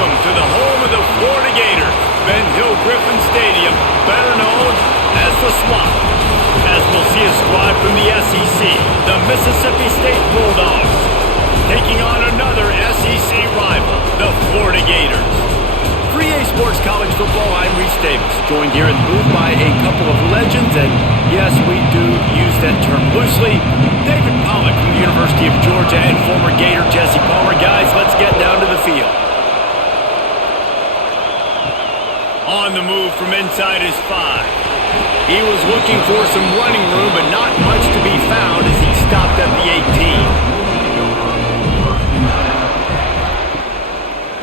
Welcome to the home of the Florida Gators, Ben Hill Griffin Stadium, better known as the Swamp. As we'll see a squad from the SEC, the Mississippi State Bulldogs, taking on another SEC rival, the Florida Gators. For EA Sports College Football, I'm Reese Davis, joined here in the booth by a couple of legends, and yes, we do use that term loosely. David Pollock from the University of Georgia and former Gator Jesse Palmer. Guys, let's get down to the field. On the move from inside his 5. He was looking for some running room, but not much to be found as he stopped at the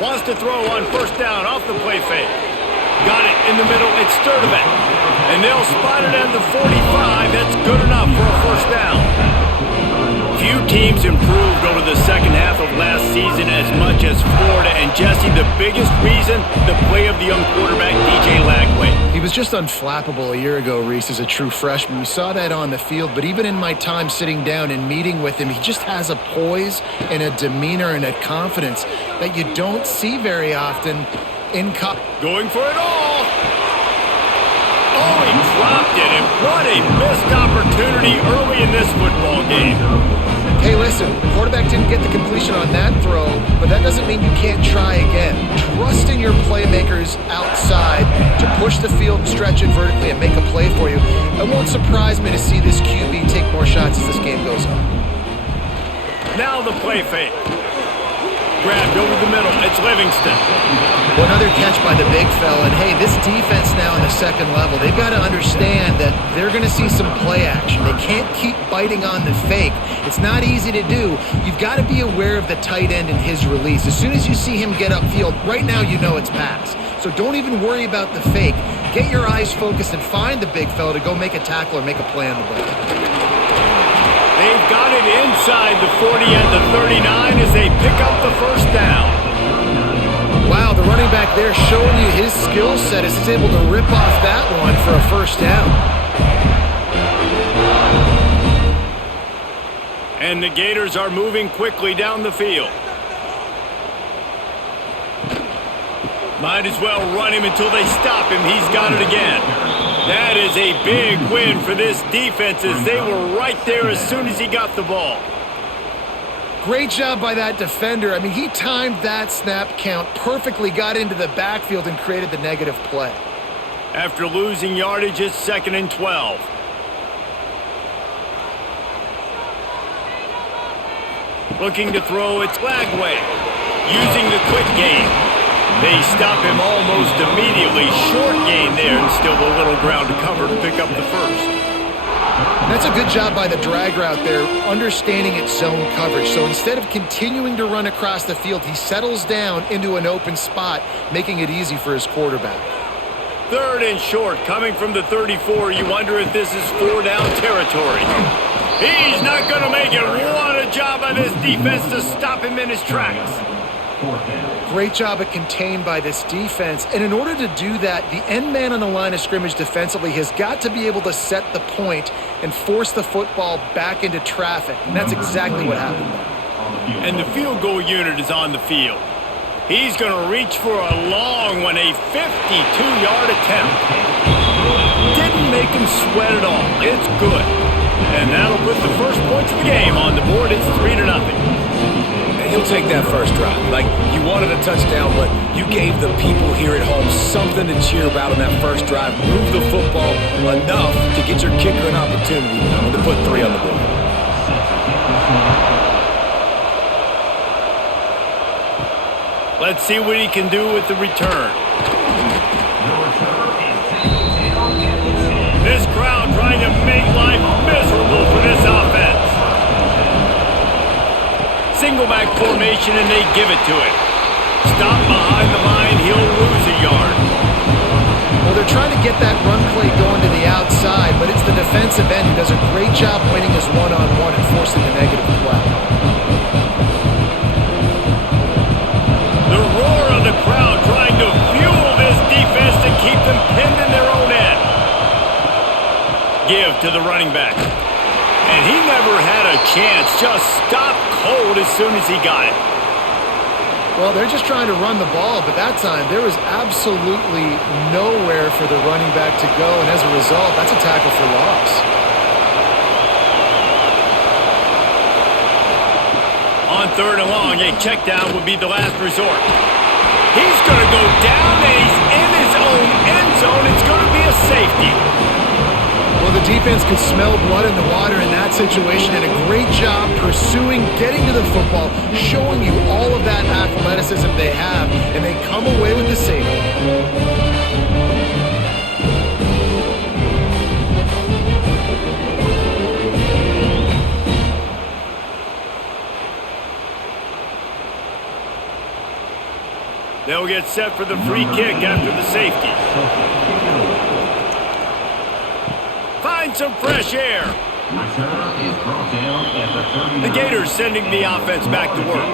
18. Wants to throw on first down off the play fake. Got it in the middle. It's Sturdivant. And they'll spot it at the 45. That's good enough for a first down. Few teams improved over the second half of last season as much as Florida. And Jesse, the biggest reason, the play of the young quarterback, DJ Lagway. He was just unflappable a year ago, Reese, as a true freshman. We saw that on the field, but even in my time sitting down and meeting with him, he just has a poise and a demeanor and a confidence that you don't see very often in college. Going for it all. Oh, he dropped it, and what a missed opportunity early in this football game. Hey, listen, the quarterback didn't get the completion on that throw, but that doesn't mean you can't try again. Trust in your playmakers outside to push the field and stretch it vertically and make a play for you. It won't surprise me to see this QB take more shots as this game goes on. Now the play fake. Grabbed over the middle. It's Livingston. Well, another catch by the big fella. And, hey, this defense now in the second level, they've got to understand that they're going to see some play action. They can't keep biting on the fake. It's not easy to do. You've got to be aware of the tight end and his release. As soon as you see him get upfield, right now you know it's pass. So don't even worry about the fake. Get your eyes focused and find the big fella to go make a tackle or make a play on the ball. They've got it inside the 40 and the 39 as they pick up the first down. Wow, the running back there showing you his skill set as he's able to rip off that one for a first down. And the Gators are moving quickly down the field. Might as well run him until they stop him. He's got it again. That is a big win for this defense as they were right there as soon as he got the ball. Great job by that defender. I mean, he timed that snap count perfectly, got into the backfield and created the negative play. After losing yardage, it's 2nd and 12. Looking to throw, it's Lagway. Using the quick game. They stop him almost immediately. Short gain there, and still a little ground to cover to pick up the first. That's a good job by the drag route there, understanding its zone coverage. So instead of continuing to run across the field, he settles down into an open spot, making it easy for his quarterback. 3rd and short, coming from the 34. You wonder if this is 4-down territory. He's not going to make it. What a job by this defense to stop him in his tracks. Great job at contained by this defense. And in order to do that, the end man on the line of scrimmage defensively has got to be able to set the point and force the football back into traffic. And that's exactly what happened there. And the field goal unit is on the field. He's going to reach for a long one, a 52-yard attempt. Didn't make him sweat at all. It's good. And that'll put the first points of the game on the board. It's 3-0. He'll take that first drive. Like, you wanted a touchdown, but you gave the people here at home something to cheer about on that first drive. Move the football enough to get your kicker an opportunity and to put 3 on the board. Let's see what he can do with the return. This crowd trying to make life miserable for this offense. Single back formation, and they give it to him. Stop behind the line, he'll lose a yard. Well, they're trying to get that run play going to the outside, but it's the defensive end who does a great job winning his one-on-one and forcing the negative play. The roar of the crowd trying to fuel this defense to keep them pinned in their own end. Give to the running back. And he never had a chance, just stopped cold as soon as he got it. Well, they're just trying to run the ball, but that time there was absolutely nowhere for the running back to go, and as a result, that's a tackle for loss. On 3rd and long, a check down would be the last resort. He's going to go down, and he's in his own end zone. It's going to be a safety. Well, the defense could smell blood in the water in that situation, and a great job pursuing, getting to the football, showing you all of that athleticism they have, and they come away with the safety. They'll get set for the free kick after the safety. Find some fresh air. The Gators sending the offense back to work.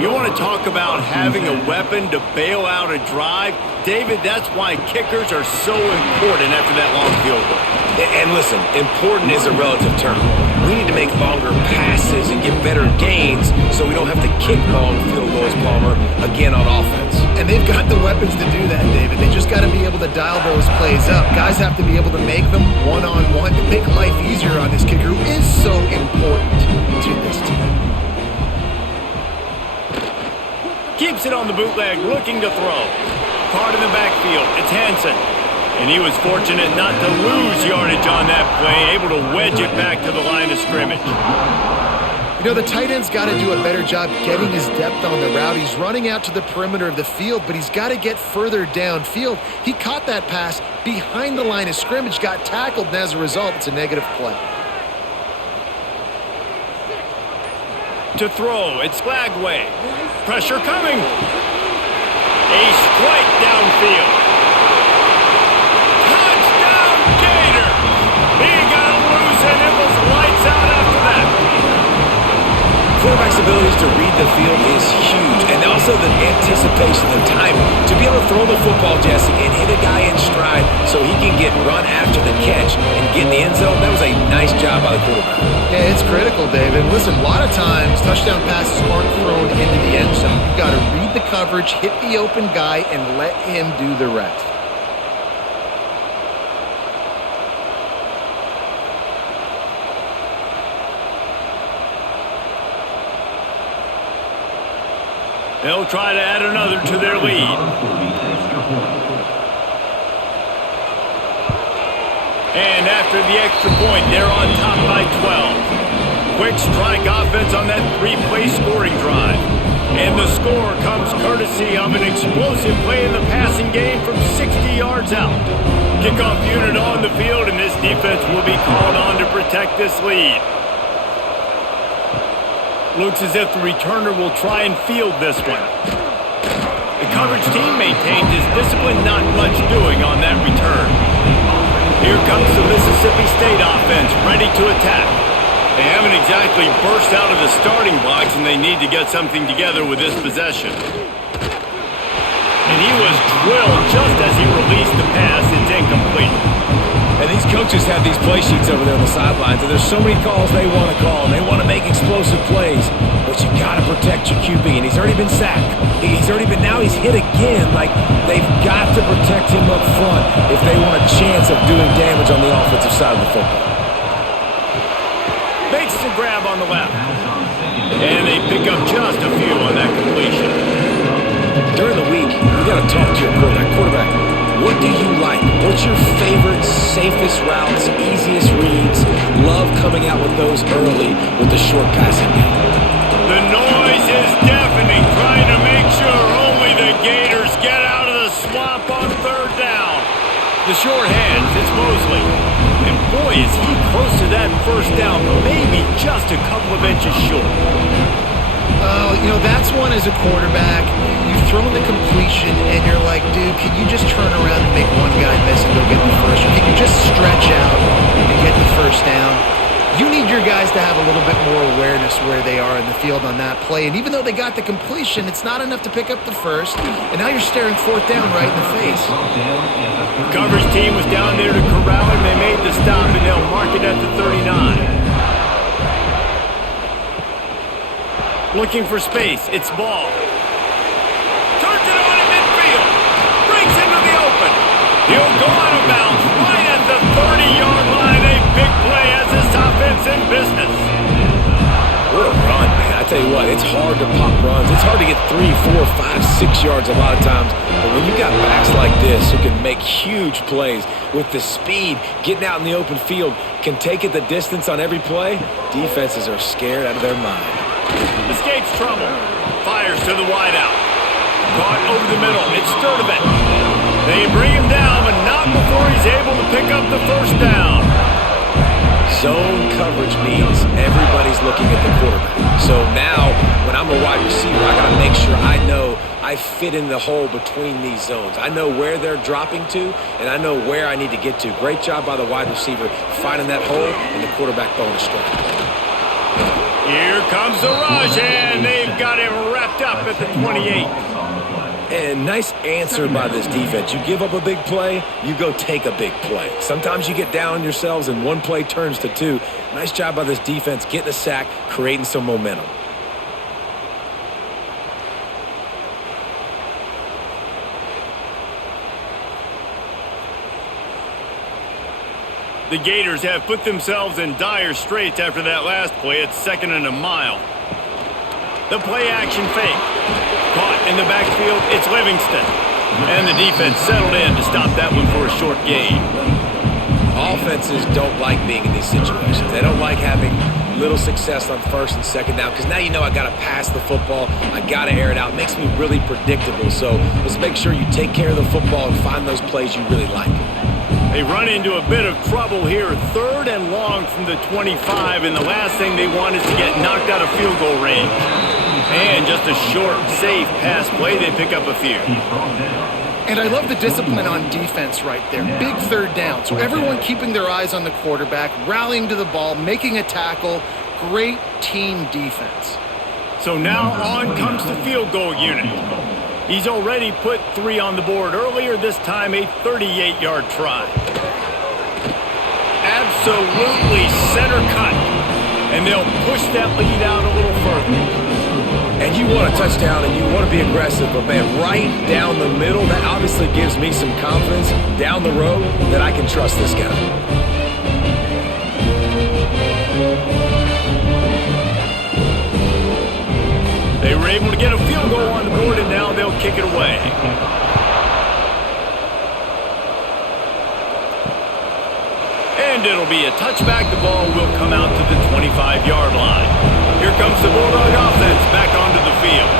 You want to talk about having a weapon to bail out a drive? David, that's why kickers are so important after that long field goal. And listen, important is a relative term. We need to make longer passes and get better gains so we don't have to kick long field goals, Palmer, again on offense. And they've got the weapons to do that, David. They just got to be able to dial those plays up. Guys have to be able to make them one-on-one to make life easier on this kicker, who is so important to this team. Keeps it on the bootleg, looking to throw. Card in the backfield, it's Hansen. And he was fortunate not to lose yardage on that play, able to wedge it back to the line of scrimmage. You know, the tight end's got to do a better job getting his depth on the route. He's running out to the perimeter of the field, but he's got to get further downfield. He caught that pass behind the line of scrimmage, got tackled, and as a result, it's a negative play. To throw, it's Flagway. Pressure coming. A strike downfield. Touchdown, Gator! He got loose, and it was lights out after that. Quarterback's abilities to read the field is huge, and also the anticipation, the timing. To be able to throw the football, Jesse, and hit a guy in stride so he can get run after the catch and get in the end zone, that was a nice job by the quarterback. Yeah, it's critical, David. Listen, a lot of times touchdown passes aren't thrown into the end zone. You've got to read the coverage, hit the open guy, and let him do the rest. They'll try to add another to their lead. And after the extra point, they're on top by 12. Quick strike offense on that three-play scoring drive. And the score comes courtesy of an explosive play in the passing game from 60 yards out. Kickoff unit on the field, and this defense will be called on to protect this lead. Looks as if the returner will try and field this one. The coverage team maintains his discipline, not much doing on that return. Here comes the Mississippi State offense, ready to attack. They haven't exactly burst out of the starting blocks, and they need to get something together with this possession. And he was drilled just as he released the pass. It's incomplete. And these coaches have these play sheets over there on the sidelines, and there's so many calls they want to call, and they want to make explosive plays, but you got to protect your QB, and he's already been sacked. Now he's hit again. Like, they've got to protect him up front if they want a chance of doing damage on the offensive side of the football. Makes the grab on the left. And they pick up just a few on that completion. During the week, you got to talk to your quarterback. What do you like? What's your favorite, safest routes, easiest reads? Love coming out with those early with the short passing game. The noise is deafening, trying to make sure only the Gators get out of the swamp on third down. The short hands, it's Mosley. And boy, is he close to that first down, maybe just a couple of inches short. You know, that's one as a quarterback. You've thrown the completion, and you're like, dude, can you just turn around and make one guy miss and go get the first? Or can you just stretch out and get the first down? You need your guys to have a little bit more awareness where they are in the field on that play. And even though they got the completion, it's not enough to pick up the first. And now you're staring fourth down right in the face. The coverage team was down there to corral him. They made the stop, and they'll mark it at the 39. Looking for space. It's ball. what? It's hard to pop runs. It's hard to get 3, 4, 5, 6 yards a lot of times. But when you got backs like this who can make huge plays with the speed, getting out in the open field, can take it the distance on every play, defenses are scared out of their mind. Escapes trouble. Fires to the wideout. Caught over the middle. It's Sturdivant. They bring him down, but not before he's able to pick up the first down. Zone coverage means everybody's looking at the quarterback. So now, when I'm a wide receiver, I got to make sure I know I fit in the hole between these zones. I know where they're dropping to, and I know where I need to get to. Great job by the wide receiver finding that hole, and the quarterback throwing a strike. Here comes the rush, and they've got him wrapped up at the 28. And nice answer by this defense. You give up a big play, you go take a big play. Sometimes you get down on yourselves and one play turns to two. Nice job by this defense getting a sack, creating some momentum. The Gators have put themselves in dire straits after that last play. It's 2nd and a mile. The play action fake. Caught in the backfield, it's Livingston. And the defense settled in to stop that one for a short gain. Offenses don't like being in these situations. They don't like having little success on 1st and 2nd down because now you know I got to pass the football. I got to air it out. It makes me really predictable. So let's make sure you take care of the football and find those plays you really like. They run into a bit of trouble here. 3rd and long from the 25, and the last thing they want is to get knocked out of field goal range. And just a short, safe pass play, they pick up a few. And I love the discipline on defense right there. Big 3rd down. So everyone keeping their eyes on the quarterback, rallying to the ball, making a tackle. Great team defense. So now on comes the field goal unit. He's already put 3 on the board earlier, this time a 38-yard try. Absolutely center cut. And they'll push that lead out a little further. And you want a touchdown and you want to be aggressive, but man, right down the middle, that obviously gives me some confidence down the road that I can trust this guy. They were able to get a field goal on the board, and now they'll kick it away. And it'll be a touchback. The ball will come out to the 25-yard line. Here comes the Bulldog offense back onto the field.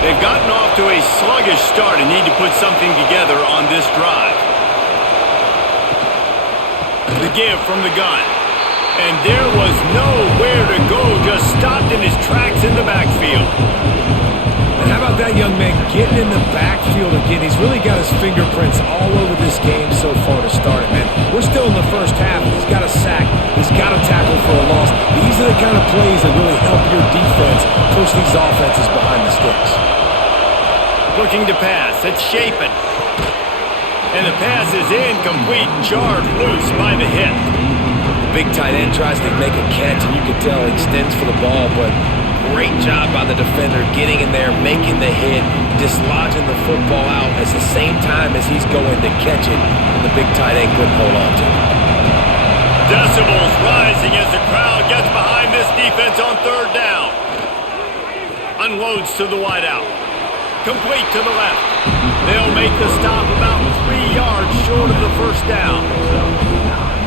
They've gotten off to a sluggish start and need to put something together on this drive. The give from the gun. And there was nowhere to go, just stopped in his tracks in the backfield. And how about that young man getting in the backfield again? He's really got his fingerprints all over this game so far to start it, man. We're still in the first half. He's got a sack. He's got a tackle for a loss. These are the kind of plays that really help your defense push these offenses behind the sticks. Looking to pass. It's Chapin. And the pass is incomplete. Jarred loose by the hit. The big tight end tries to make a catch, and you can tell he extends for the ball, but great job by the defender getting in there, making the hit, dislodging the football out at the same time as he's going to catch it, and the big tight end couldn't hold on to it. Decibels rising as the crowd gets behind this defense on 3rd down. Unloads to the wideout. Complete to the left. They'll make the stop about 3 yards short of the first down.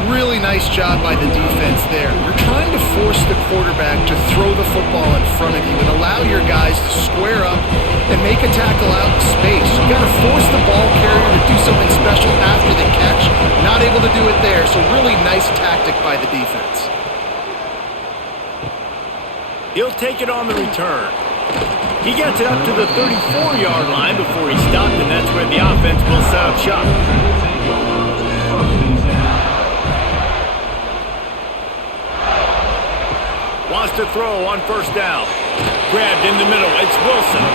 Really nice job by the defense there. You're trying to force the quarterback to throw the football in front of you and allow your guys to square up and make a tackle out in space. You got to force the ball carrier to do something special after the catch. Not able to do it there, so really nice tactic by the defense. He'll take it on the return. He gets it up to the 34-yard line before he stopped, and that's where the offense will set up shop. Wants to throw on 1st down. Grabbed in the middle. It's Wilson.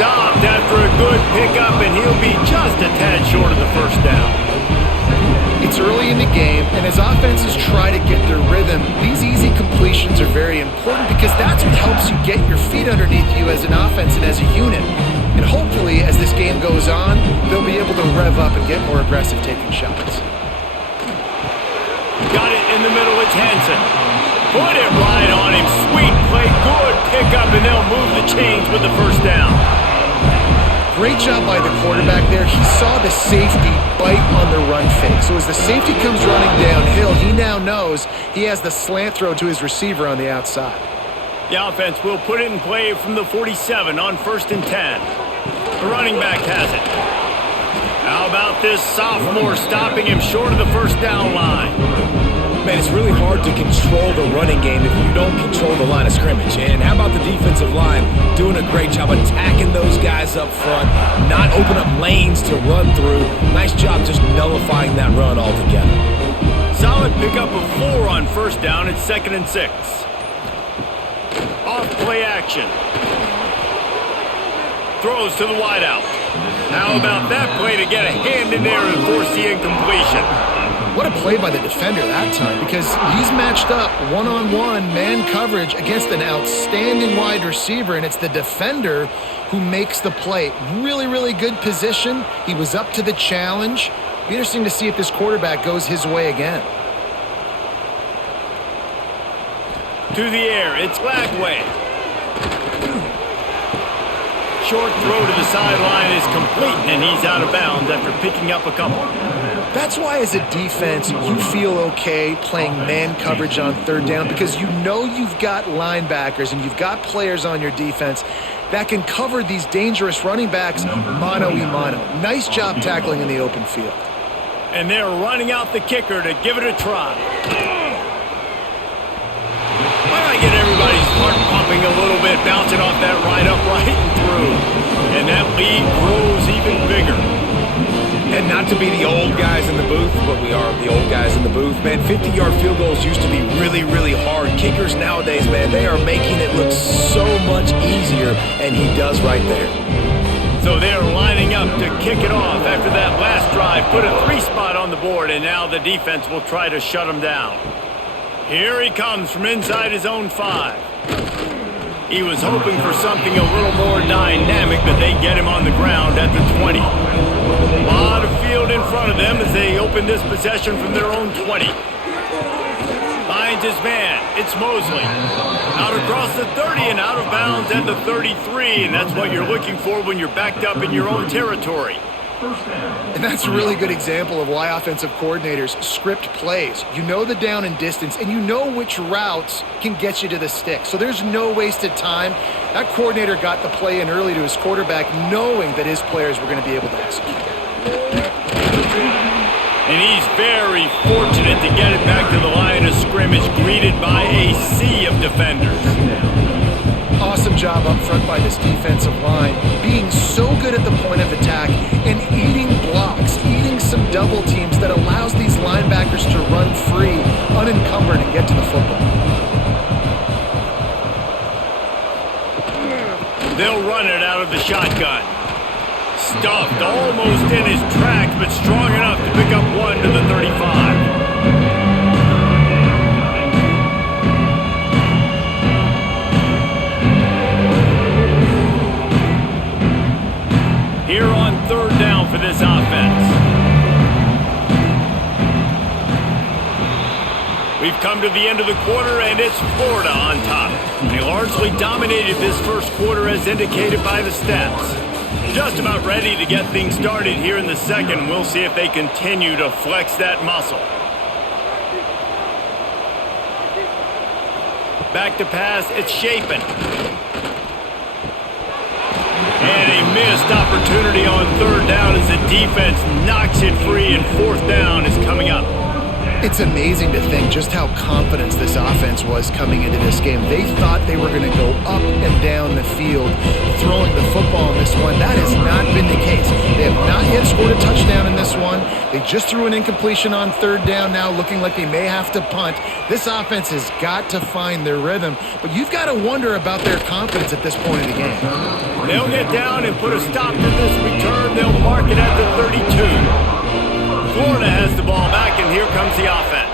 Stopped after a good pickup, and he'll be just a tad short of the 1st down. It's early in the game, and as offenses try to get their rhythm, these easy completions are very important because that's what helps you get your feet underneath you as an offense and as a unit. And hopefully, as this game goes on, they'll be able to rev up and get more aggressive taking shots. Got it in the middle. It's Hansen. Put it right on him. Sweet play. Good pickup, and they'll move the chains with the first down. Great job by the quarterback there. He saw the safety bite on the run fake. So as the safety comes running downhill, he now knows he has the slant throw to his receiver on the outside. The offense will put it in play from the 47 on 1st and 10. The running back has it. How about this sophomore stopping him short of the first down line? Man, it's really hard to control the running game if you don't control the line of scrimmage. And how about the defensive line doing a great job attacking those guys up front, not open up lanes to run through. Nice job just nullifying that run altogether. Solid pickup of 4 on 1st down. It's 2nd and 6. Off play action. Throws to the wideout. How about that play to get a hand in there and force the incompletion? What a play by the defender that time, because he's matched up one-on-one man coverage against an outstanding wide receiver, and it's the defender who makes the play. Really, really good position. He was up to the challenge. Be interesting to see if this quarterback goes his way again. To the air, it's Lagway. Short throw to the sideline is complete, and he's out of bounds after picking up a couple. That's why as a defense, you feel okay playing man coverage on 3rd down, because you know you've got linebackers and you've got players on your defense that can cover these dangerous running backs mano-a-mano. Nice job tackling in the open field. And they're running out the kicker to give it a try. Why not get everybody's heart pumping a little bit, bouncing off that right upright and through. And that lead grows even bigger. And not to be the old guys in the booth, but we are the old guys in the booth, man. 50-yard field goals used to be really, really hard. Kickers nowadays, man, they are making it look so much easier, and he does right there. So they're lining up to kick it off after that last drive. Put a 3-spot on the board, and now the defense will try to shut him down. Here he comes from inside his own 5. He was hoping for something a little more dynamic, but they get him on the ground at the 20. A lot of field in front of them as they open this possession from their own 20. Finds his man. It's Mosley. Out across the 30 and out of bounds at the 33, and that's what you're looking for when you're backed up in your own territory. And that's a really good example of why offensive coordinators script plays. You know the down and distance, and you know which routes can get you to the stick. So there's no wasted time. That coordinator got the play in early to his quarterback, knowing that his players were going to be able to execute. And he's very fortunate to get it back to the line of scrimmage, greeted by a sea of defenders. Awesome job up front by this defensive line, being so good at the point of attack and eating blocks, eating some double teams that allows these linebackers to run free, unencumbered, and get to the football. They'll run it out of the shotgun. Stuffed almost in his tracks, but strong enough to pick up 1 to the 35. Here on 3rd down for this offense. We've come to the end of the quarter, and it's Florida on top. They largely dominated this first quarter as indicated by the stats. Just about ready to get things started here in the second. We'll see if they continue to flex that muscle. Back to pass, it's Shapen. And a missed opportunity on 3rd down as the defense knocks it free, and 4th down is coming up. It's amazing to think just how confident this offense was coming into this game. They thought they were going to go up and down the field throwing the football in this one. That has not been the case. They have not yet scored a touchdown in this one. They just threw an incompletion on 3rd down now, looking like they may have to punt. This offense has got to find their rhythm, but you've got to wonder about their confidence at this point in the game. They'll get down and put a stop to this return. They'll mark it at the 32. Florida has the ball back, and here comes the offense.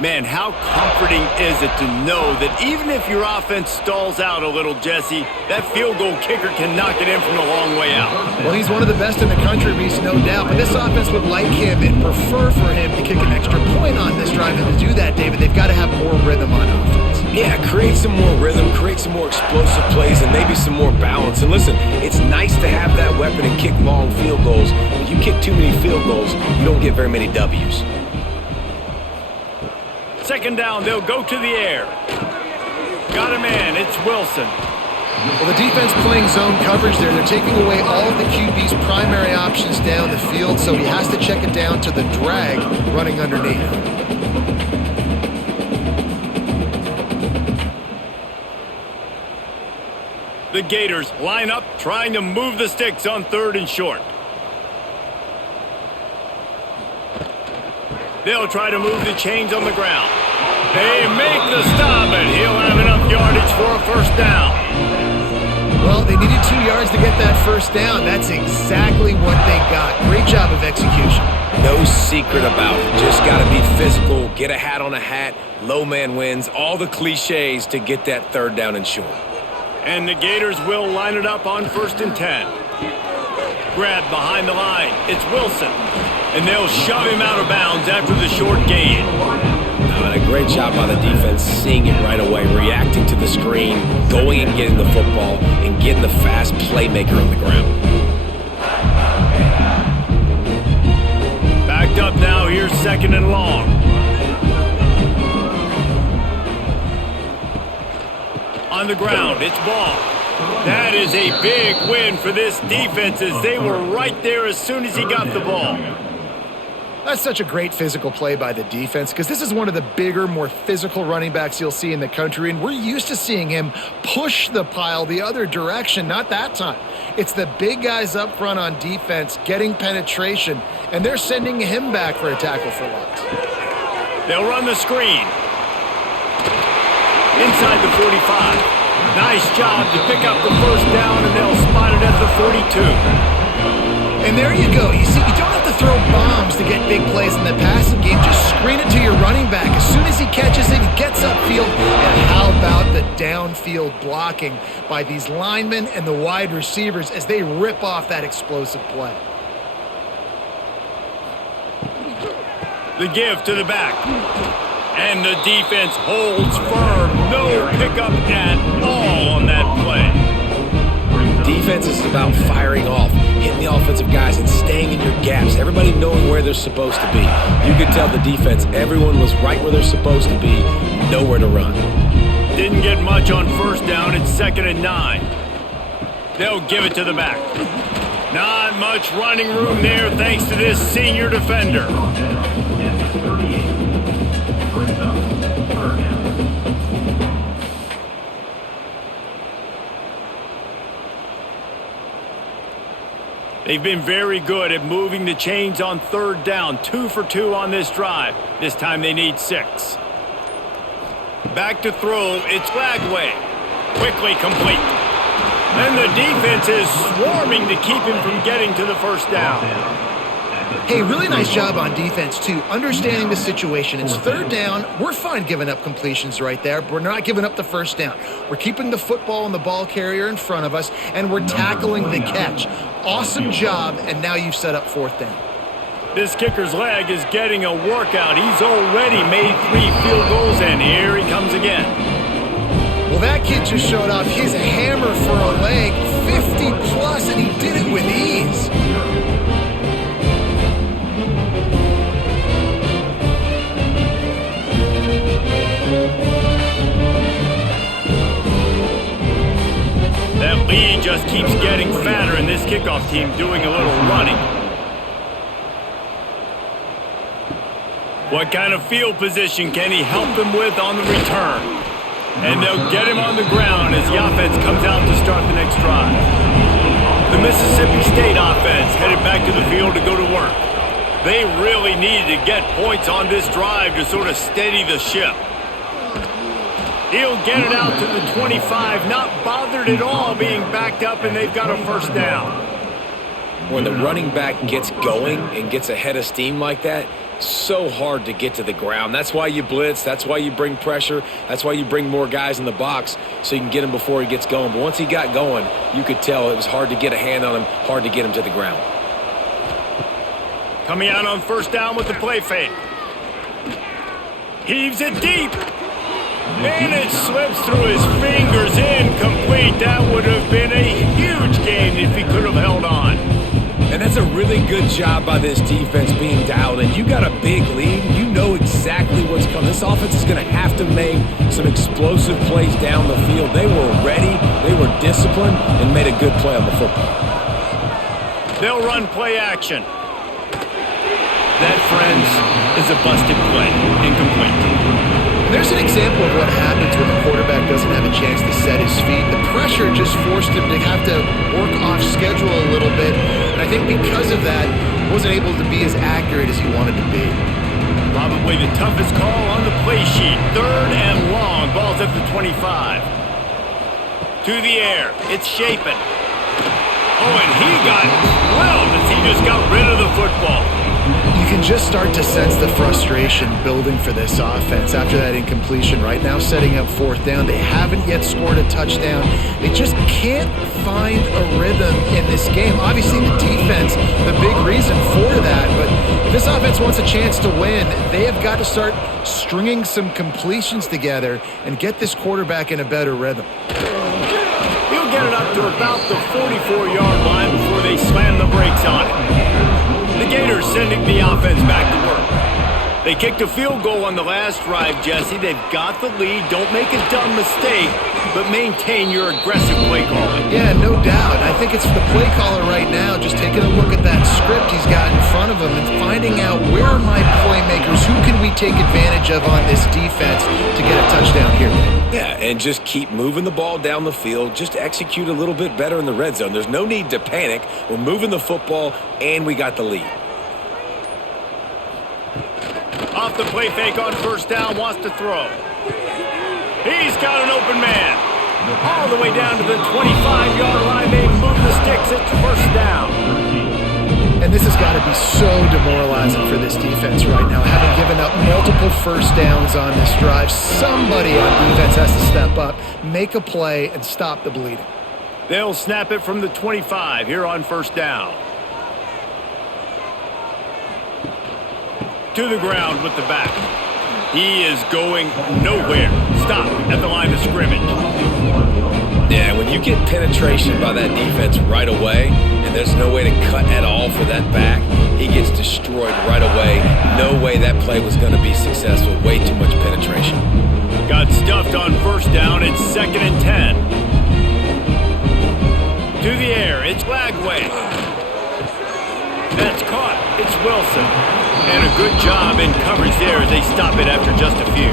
Man, how comforting is it to know that even if your offense stalls out a little, Jesse, that field goal kicker can knock it in from a long way out. Well, he's one of the best in the country, Reese, no doubt. But this offense would like him and prefer for him to kick an extra point on this drive. And to do that, David, they've got to have more rhythm on offense. Yeah, create some more rhythm, create some more explosive plays, and maybe some more balance. And listen, it's nice to have that weapon and kick long field goals. When you kick too many field goals, you don't get very many W's. Second down, they'll go to the air. Got a man, it's Wilson. Well, the defense playing zone coverage there. They're taking away all of the QB's primary options down the field, so he has to check it down to the drag running underneath. The Gators line up, trying to move the sticks on 3rd and short. They'll try to move the chains on the ground. They make the stop, and he'll have enough yardage for a first down. Well, they needed 2 yards to get that first down. That's exactly what they got. Great job of execution. No secret about it. Just got to be physical, get a hat on a hat, low man wins, all the cliches to get that 3rd down and short. And the Gators will line it up on 1st and 10. Grabbed behind the line. It's Wilson. And they'll shove him out of bounds after the short gain. A great job by the defense, seeing it right away, reacting to the screen, going and getting the football, and getting the fast playmaker on the ground. Backed up now, here's 2nd and long. On the ground, it's Ball. That is a big win for this defense as they were right there as soon as he got the ball. That's such a great physical play by the defense because this is one of the bigger, more physical running backs you'll see in the country, and we're used to seeing him push the pile the other direction. Not that time. It's the big guys up front on defense getting penetration, and they're sending him back for a tackle for loss. They'll run the screen. Inside the 45. Nice job to pick up the first down, and they'll spot it at the 42. And there you go. You see, you don't have to throw bombs to get big plays in the passing game. Just screen it to your running back. As soon as he catches it, he gets upfield. And how about the downfield blocking by these linemen and the wide receivers as they rip off that explosive play? The give to the back. And the defense holds firm. No pickup at all on that play. Defense is about firing off, hitting the offensive guys and staying in your gaps. Everybody knowing where they're supposed to be. You could tell the defense, everyone was right where they're supposed to be, nowhere to run. Didn't get much on first down. It's 2nd and 9. They'll give it to the back. Not much running room there thanks to this senior defender. They've been very good at moving the chains on 3rd down. 2 for 2 on this drive. This time they need 6. Back to throw. It's Lagway. Quickly complete. And the defense is swarming to keep him from getting to the first down. Hey, really nice job on defense, too. Understanding the situation. It's 3rd down. We're fine giving up completions right there, but we're not giving up the first down. We're keeping the football and the ball carrier in front of us, and we're tackling the catch. Awesome job, and now you've set up 4th down. This kicker's leg is getting a workout. He's already made 3 field goals, and here he comes again. Well, that kid just showed off his hammer for a leg, 50-plus, and he did it with ease. That lead just keeps getting fatter, and this kickoff team doing a little running. What kind of field position can he help them with on the return? And they'll get him on the ground as the offense comes out to start the next drive. The Mississippi State offense headed back to the field to go to work. They really needed to get points on this drive to sort of steady the ship. He'll get it out to the 25, not bothered at all being backed up, and they've got a first down. When the running back gets going and gets ahead of steam like that, so hard to get to the ground. That's why you blitz. That's why you bring pressure. That's why you bring more guys in the box so you can get him before he gets going. But once he got going, you could tell it was hard to get a hand on him, hard to get him to the ground. Coming out on first down with the play fake. Heaves it deep. And it slips through his fingers, incomplete. That would have been a huge gain if he could have held on. And that's a really good job by this defense being dialed in. You got a big lead. You know exactly what's coming. This offense is going to have to make some explosive plays down the field. They were ready, they were disciplined, and made a good play on the football. They'll run play action. That, friends, is a busted play. Incomplete. There's an example of what happens when the quarterback doesn't have a chance to set his feet. The pressure just forced him to have to work off schedule a little bit. And I think because of that, he wasn't able to be as accurate as he wanted to be. Probably the toughest call on the play sheet. 3rd and long. Ball's at the 25. To the air. It's Shapen. Oh, and he got drilled as he just got rid of the football. You can just start to sense the frustration building for this offense after that incompletion. Right now, setting up 4th down. They haven't yet scored a touchdown. They just can't find a rhythm in this game. Obviously, the defense, the big reason for that. But if this offense wants a chance to win, they have got to start stringing some completions together and get this quarterback in a better rhythm. He'll get it up to about the 44-yard line before they slam the brakes on it. The Gators sending the offense back to work. They kicked a field goal on the last drive, Jesse. They've got the lead. Don't make a dumb mistake, but maintain your aggressive play calling. Yeah, no doubt. I think it's the play caller right now just taking a look at that script he's got in front of him and finding out where are my playmakers, who can we take advantage of on this defense to get a touchdown here. Yeah, and just keep moving the ball down the field. Just execute a little bit better in the red zone. There's no need to panic. We're moving the football, and we got the lead. Off the play fake on first down, wants to throw. He's got an open man. All the way down to the 25-yard line. They move the sticks. It's first down. And this has got to be so demoralizing for this defense right now, having given up multiple first downs on this drive. Somebody on defense has to step up, make a play, and stop the bleeding. They'll snap it from the 25 here on first down. To the ground with the back. He is going nowhere. Stop at the line of scrimmage. Yeah, when you get penetration by that defense right away, and there's no way to cut at all for that back, he gets destroyed right away. No way that play was going to be successful. Way too much penetration. Got stuffed on first down. It's 2nd and 10. To the air. It's Lagway. That's caught. It's Wilson. And a good job in coverage there as they stop it after just a few.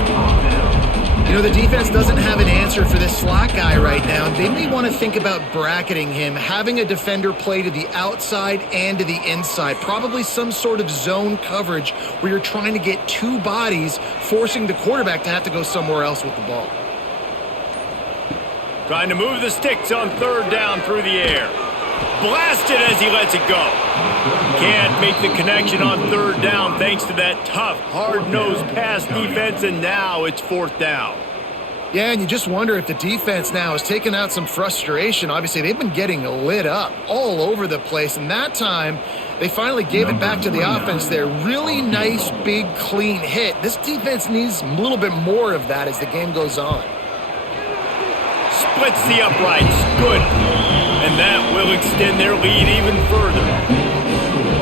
You know, the defense doesn't have an answer for this slot guy right now. They may want to think about bracketing him, having a defender play to the outside and to the inside. Probably some sort of zone coverage where you're trying to get 2 bodies, forcing the quarterback to have to go somewhere else with the ball. Trying to move the sticks on 3rd down through the air. Blasted as he lets it go. Can't make the connection on 3rd down thanks to that tough, hard-nosed pass defense, and now it's 4th down. Yeah, and you just wonder if the defense now has taken out some frustration. Obviously, they've been getting lit up all over the place, and that time they finally gave it back to the offense there. Really nice, big, clean hit. This defense needs a little bit more of that as the game goes on. Splits the uprights. Good. And that will extend their lead even further.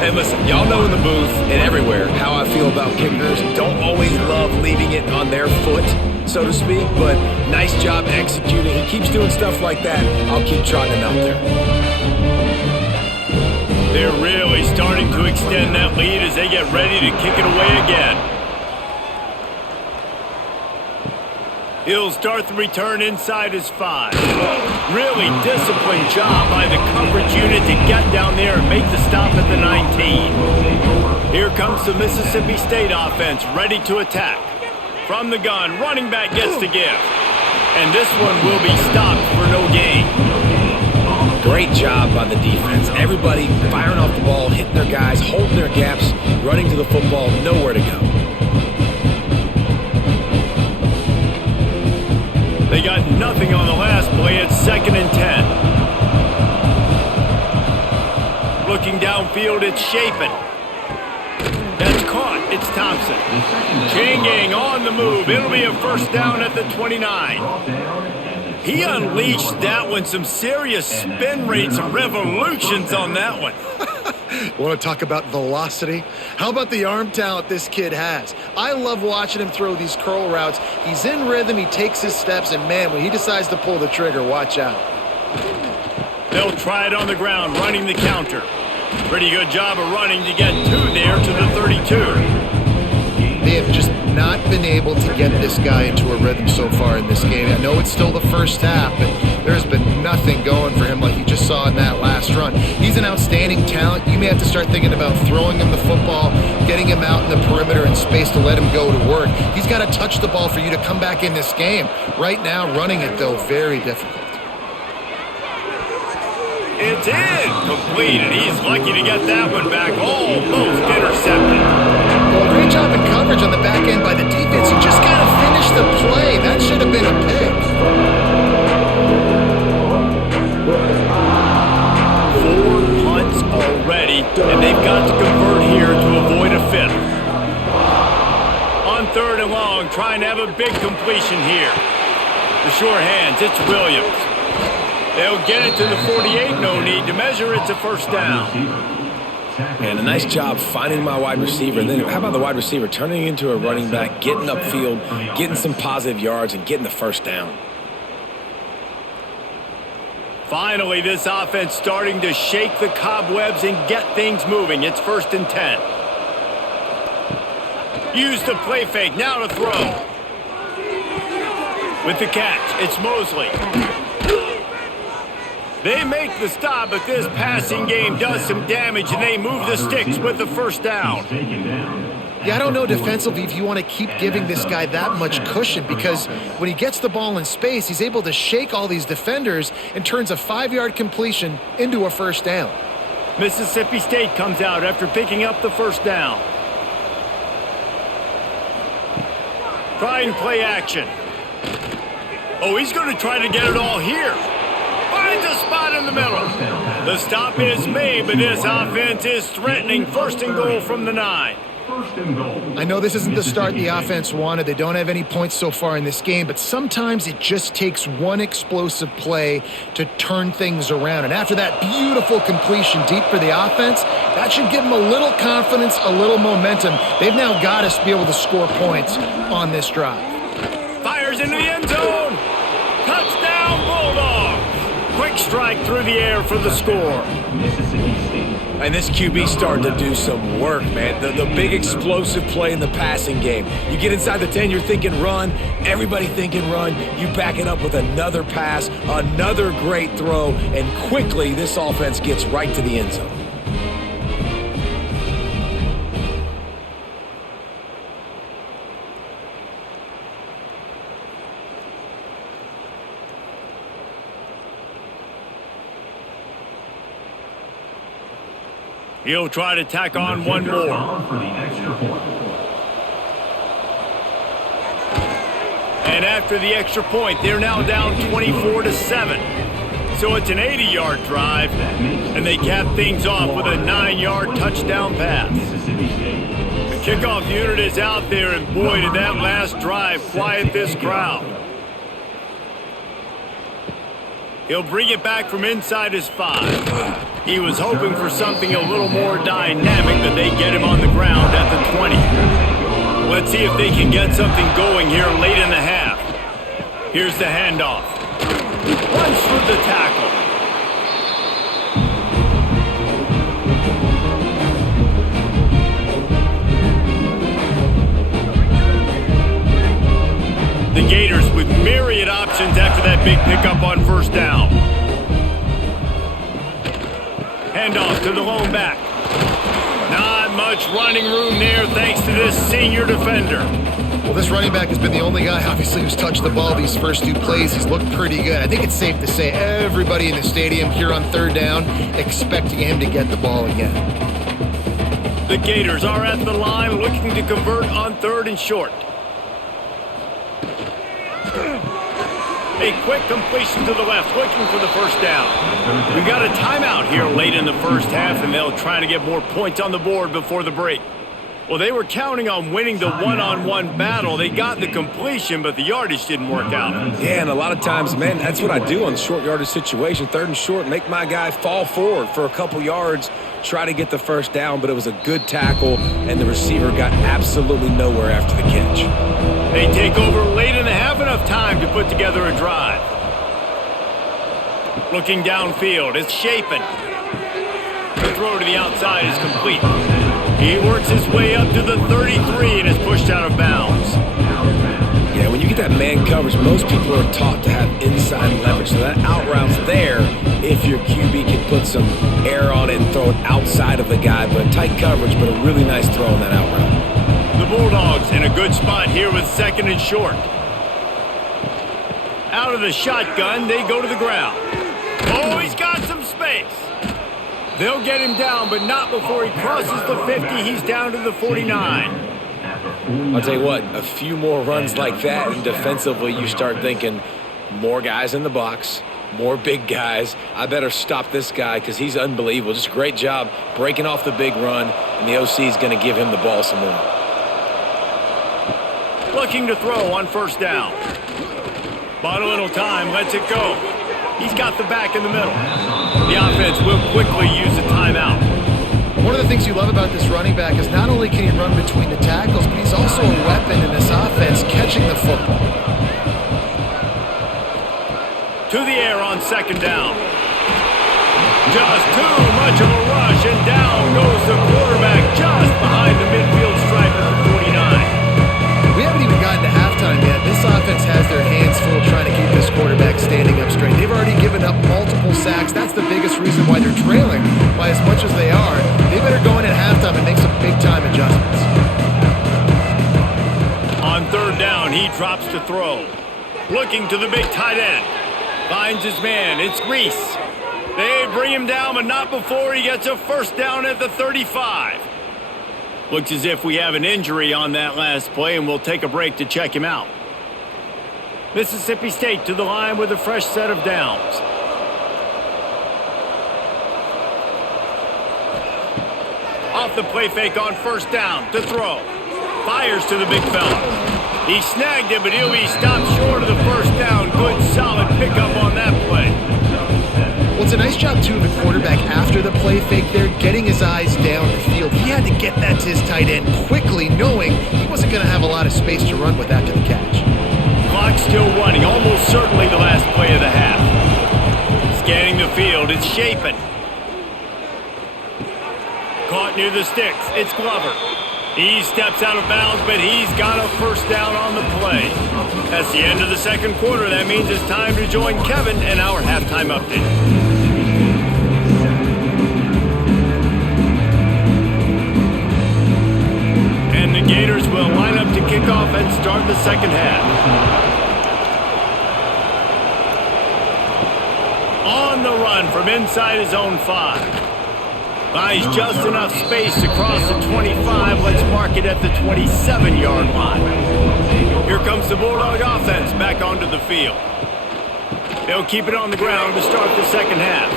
And listen, y'all know in the booth and everywhere how I feel about kickers. Don't always love leaving it on their foot, so to speak, but nice job executing. He keeps doing stuff like that. I'll keep trotting him out there. They're really starting to extend that lead as they get ready to kick it away again. He'll start the return inside his 5. Really disciplined job by the coverage unit to get down there and make the stop at the 19. Here comes the Mississippi State offense ready to attack. From the gun, running back gets the give. And this one will be stopped for no gain. Great job by the defense. Everybody firing off the ball, hitting their guys, holding their gaps, running to the football, nowhere to go. They got nothing on the last play. It's 2nd and 10. Looking downfield, it's Chapin. That's caught. It's Thompson. Changing on the move. It'll be a first down at the 29. He unleashed that one. Some serious spin rates, some revolutions on that one. Want to talk about velocity? How about the arm talent this kid has? I love watching him throw these curl routes. He's in rhythm, he takes his steps, and man, when he decides to pull the trigger, watch out. They'll try it on the ground, running the counter. Pretty good job of running to get 2 there to the 32. They have just not been able to get this guy into a rhythm so far in this game. I know it's still the first half, but there's been nothing going for him like you just saw in that last run. He's an outstanding talent. You may have to start thinking about throwing him the football, getting him out in the perimeter in space to let him go to work. He's got to touch the ball for you to come back in this game. Right now, running it, though, very difficult. It's incomplete, and he's lucky to get that one back. Almost intercepted. Well, great job in coverage on the back end by the defense. You just got to finish the play. That should have been a pick. 4 punts already, and they've got to convert here to avoid a 5th. On 3rd and long, trying to have a big completion here. The sure hands, it's Williams. They'll get it to the 48, no need to measure. It's a first down. And a nice job finding my wide receiver. And then how about the wide receiver turning into a running back, getting upfield, getting some positive yards, and getting the first down. Finally, this offense starting to shake the cobwebs and get things moving. It's 1st and 10. Use the play fake, now to throw. With the catch, it's Mosley. They make the stop, but this passing game does some damage, and they move the sticks with the first down. Yeah, I don't know defensively if you want to keep giving this guy that much cushion, because when he gets the ball in space, he's able to shake all these defenders and turns a 5-yard completion into a first down. Mississippi State comes out after picking up the first down. Trying play action. Oh, he's going to try to get it all here. Finds a spot in the middle. The stop is made, but this offense is threatening. 1st and goal from the 9. I know this isn't the start the offense wanted. They don't have any points so far in this game, but sometimes it just takes one explosive play to turn things around. And after that beautiful completion deep for the offense, that should give them a little confidence, a little momentum. They've now got to be able to score points on this drive. Fires into the end zone. Touchdown, Bulldogs. Quick strike through the air for the score. And this QB starting to do some work, man. The big explosive play in the passing game. You get inside the 10, you're thinking run. Everybody thinking run. You back it up with another pass, another great throw, and quickly this offense gets right to the end zone. He'll try to tack on one more. And after the extra point, they're now down 24-7. So it's an 80-yard drive, and they cap things off with a 9-yard touchdown pass. The kickoff unit is out there, and boy, did that last drive quiet this crowd. He'll bring it back from inside his 5. He was hoping for something a little more dynamic, but they get him on the ground at the 20. Let's see if they can get something going here late in the half. Here's the handoff. Runs through the tackle. The Gators with myriad options after that big pickup on first down. Handoff to the lone back. Not much running room there thanks to this senior defender. Well, this running back has been the only guy, obviously, who's touched the ball these first 2 plays. He's looked pretty good. I think it's safe to say everybody in the stadium here on third down expecting him to get the ball again. The Gators are at the line looking to convert on 3rd and short. A quick completion to the left, looking for the first down. We've got a timeout here late in the first half, and they'll try to get more points on the board before the break. Well, they were counting on winning the one-on-one battle. They got the completion, but the yardage didn't work out. Yeah, and a lot of times, man, that's what I do on short yardage situation. 3rd and short, make my guy fall forward for a couple yards, try to get the first down, but it was a good tackle, and the receiver got absolutely nowhere after the catch. They take over late in the half, enough time to put together a drive. Looking downfield, it's Chapin. The throw to the outside is complete. He works his way up to the 33 and is pushed out of bounds. Yeah, when you get that man coverage, most people are taught to have inside leverage. So that out route's there if your QB can put some air on it and throw it outside of the guy. But tight coverage, but a really nice throw on that out route. The Bulldogs in a good spot here with 2nd and short. Out of the shotgun, they go to the ground. Oh, he's got some space. They'll get him down, but not before he crosses the 50. He's down to the 49. I'll tell you what, a few more runs like that, and defensively you start thinking more guys in the box, more big guys. I better stop this guy because he's unbelievable. Just a great job breaking off the big run, and the OC is going to give him the ball some more. Looking to throw on 1st down. Bought a little time, lets it go. He's got the back in the middle. The offense will quickly use a timeout. One of the things you love about this running back is not only can he run between the tackles, but he's also a weapon in this offense catching the football. To the air on 2nd down. Just too much of a rush, and down goes the quarterback just behind the midfield stripe at the 49. We haven't even gotten to halftime yet. This offense has their hands full trying to keep this quarterback standing up straight. They've already given up multiple sacks. That's the biggest reason why they're trailing by as much as they are. They better go in at halftime and make some big-time adjustments. On 3rd down, he drops to throw. Looking to the big tight end. Finds his man. It's Reese. They bring him down, but not before he gets a first down at the 35. Looks as if we have an injury on that last play, and we'll take a break to check him out. Mississippi State to the line with a fresh set of downs. Off the play fake on 1st down to throw. Fires to the big fella. He snagged it, but he'll be stopped short of the first down. Good, solid pickup on that play. Well, it's a nice job, too, of the quarterback after the play fake there, getting his eyes down the field. He had to get that to his tight end quickly, knowing he wasn't going to have a lot of space to run with after the catch. Clock still running, almost certainly the last play of the half. Scanning the field, it's Chapin. Caught near the sticks, it's Glover. He steps out of bounds, but he's got a first down on the play. That's the end of the 2nd quarter. That means it's time to join Kevin in our halftime update. And the Gators will line up to kick off and start the 2nd half. On the run from inside his own 5. Buys just enough space to cross the 25. Let's mark it at the 27-yard line. Here comes the Bulldog offense back onto the field. They'll keep it on the ground to start the 2nd half.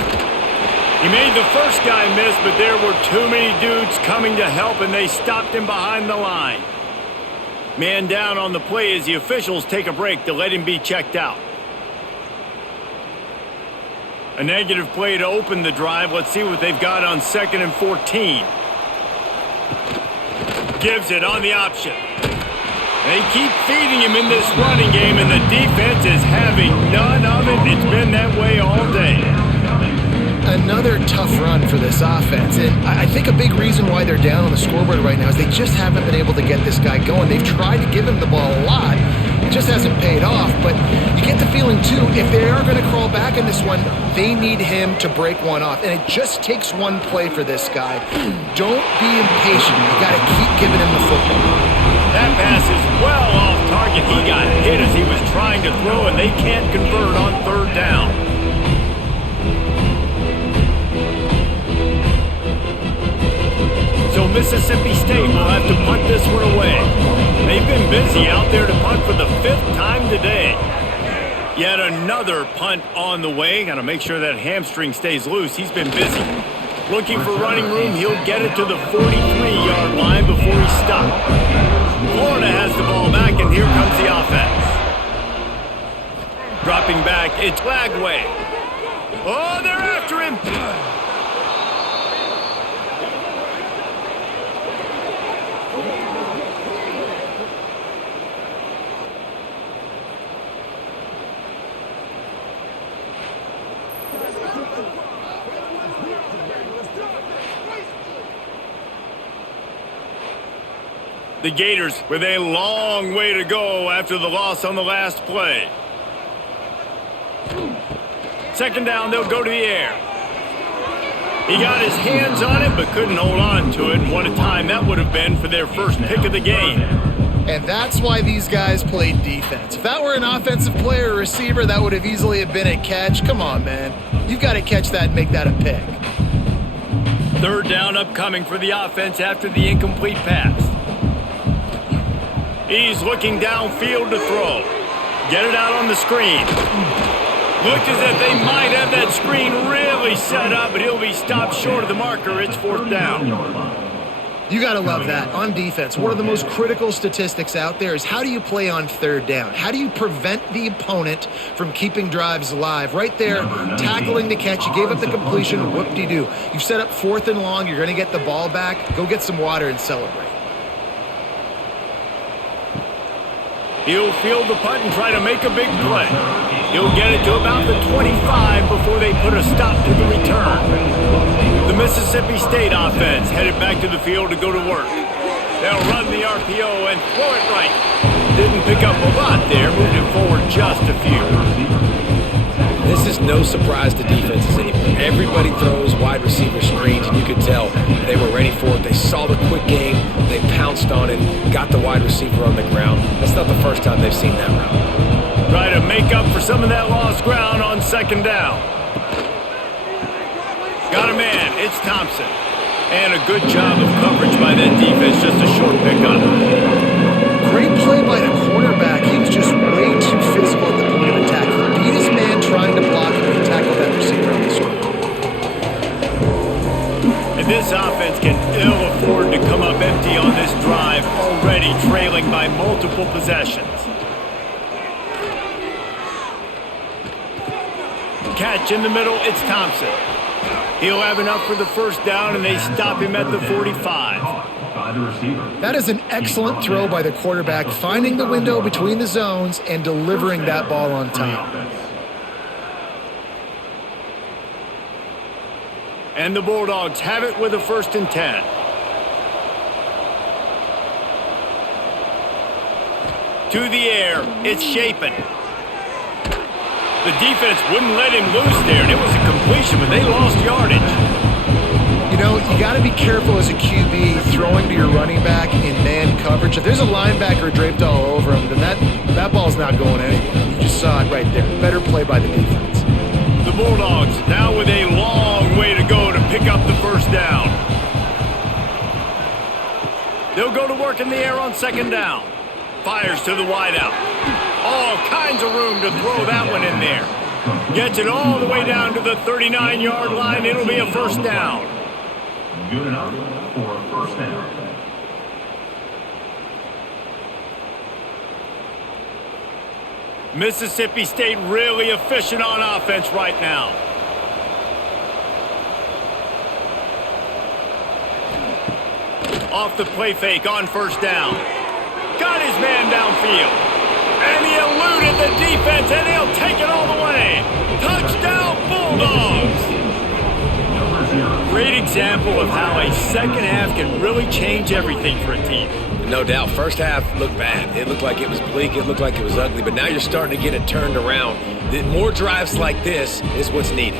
He made the first guy miss, but there were too many dudes coming to help, and they stopped him behind the line. Man down on the play as the officials take a break to let him be checked out. A negative play to open the drive. Let's see what they've got on 2nd and 14. Gives it on the option. They keep feeding him in this running game, and the defense is having none of it. It's been that way all day. Another tough run for this offense, and I think a big reason why they're down on the scoreboard right now is they just haven't been able to get this guy going. They've tried to give him the ball a lot. It just hasn't paid off, but you get the feeling, too, if they are going to crawl back in this one, they need him to break one off, and it just takes one play for this guy. Don't be impatient. You got to keep giving him the football. That pass is well off target. He got hit as he was trying to throw, and they can't convert on third down. So Mississippi State will have to punt this one away. They've been busy out there to punt for the 5th time today. Yet another punt on the way. Got to make sure that hamstring stays loose. He's been busy. Looking for running room. He'll get it to the 43-yard line before he stopped. Florida has the ball back, and here comes the offense. Dropping back, it's Lagway. Oh, they're after him. The Gators with a long way to go after the loss on the last play. Second down, they'll go to the air. He got his hands on it but couldn't hold on to it. What a time that would have been for their first pick of the game. And that's why these guys played defense. If that were an offensive player or receiver, that would have easily have been a catch. Come on, man. You've got to catch that and make that a pick. Third down upcoming for the offense after the incomplete pass. He's looking downfield to throw. Get it out on the screen. Looked as if they might have that screen really set up, but he'll be stopped short of the marker. It's 4th down. You got to love that. On defense, one of the most critical statistics out there is how do you play on third down? How do you prevent the opponent from keeping drives alive? Right there, tackling the catch. You gave up the completion. Whoop-de-doo. You've set up 4th and long. You're going to get the ball back. Go get some water and celebrate. He'll field the punt and try to make a big play. He'll get it to about the 25 before they put a stop to the return. The Mississippi State offense headed back to the field to go to work. They'll run the RPO and throw it right. Didn't pick up a lot there, moved it forward just a few. This is no surprise to defenses anymore. Everybody throws wide receiver screens, and you could tell they were ready for it. They saw the quick game, they pounced on it, got the wide receiver on the ground. That's not the first time they've seen that route. Try to make up for some of that lost ground on second down. Got a man, it's Thompson. And a good job of coverage by that defense, just a short pickup. Great play by the cornerback. He was just way too physical at the point of attack. He beat his man trying to block him and tackle that receiver on the screen. And this offense can ill afford to come up empty on this drive, already trailing by multiple possessions. Catch in the middle, it's Thompson. He'll have enough for the first down, and they stop him at the 45. That is an excellent throw by the quarterback, finding the window between the zones and delivering that ball on time. And the Bulldogs have it with a 1st and 10. To the air, it's Shapen. The defense wouldn't let him loose there, and it was a completion, but they lost yardage. You know, you got to be careful as a QB throwing to your running back in man coverage. If there's a linebacker draped all over him, then that ball's not going anywhere. You just saw it right there. Better play by the defense. The Bulldogs now with a long way to go to pick up the first down. They'll go to work in the air on second down. Fires to the wideout. All kinds of room to throw that one in there. Gets it all the way down to the 39-yard line. It'll be a first down. Good enough for a first down. Mississippi State really efficient on offense right now. Off the play fake on first down. Got his man downfield. And he eluded the defense, and he'll take it all the way. Touchdown, Bulldogs! Great example of how a second half can really change everything for a team. No doubt. First half looked bad. It looked like it was bleak. It looked like it was ugly. But now you're starting to get it turned around. More drives like this is what's needed.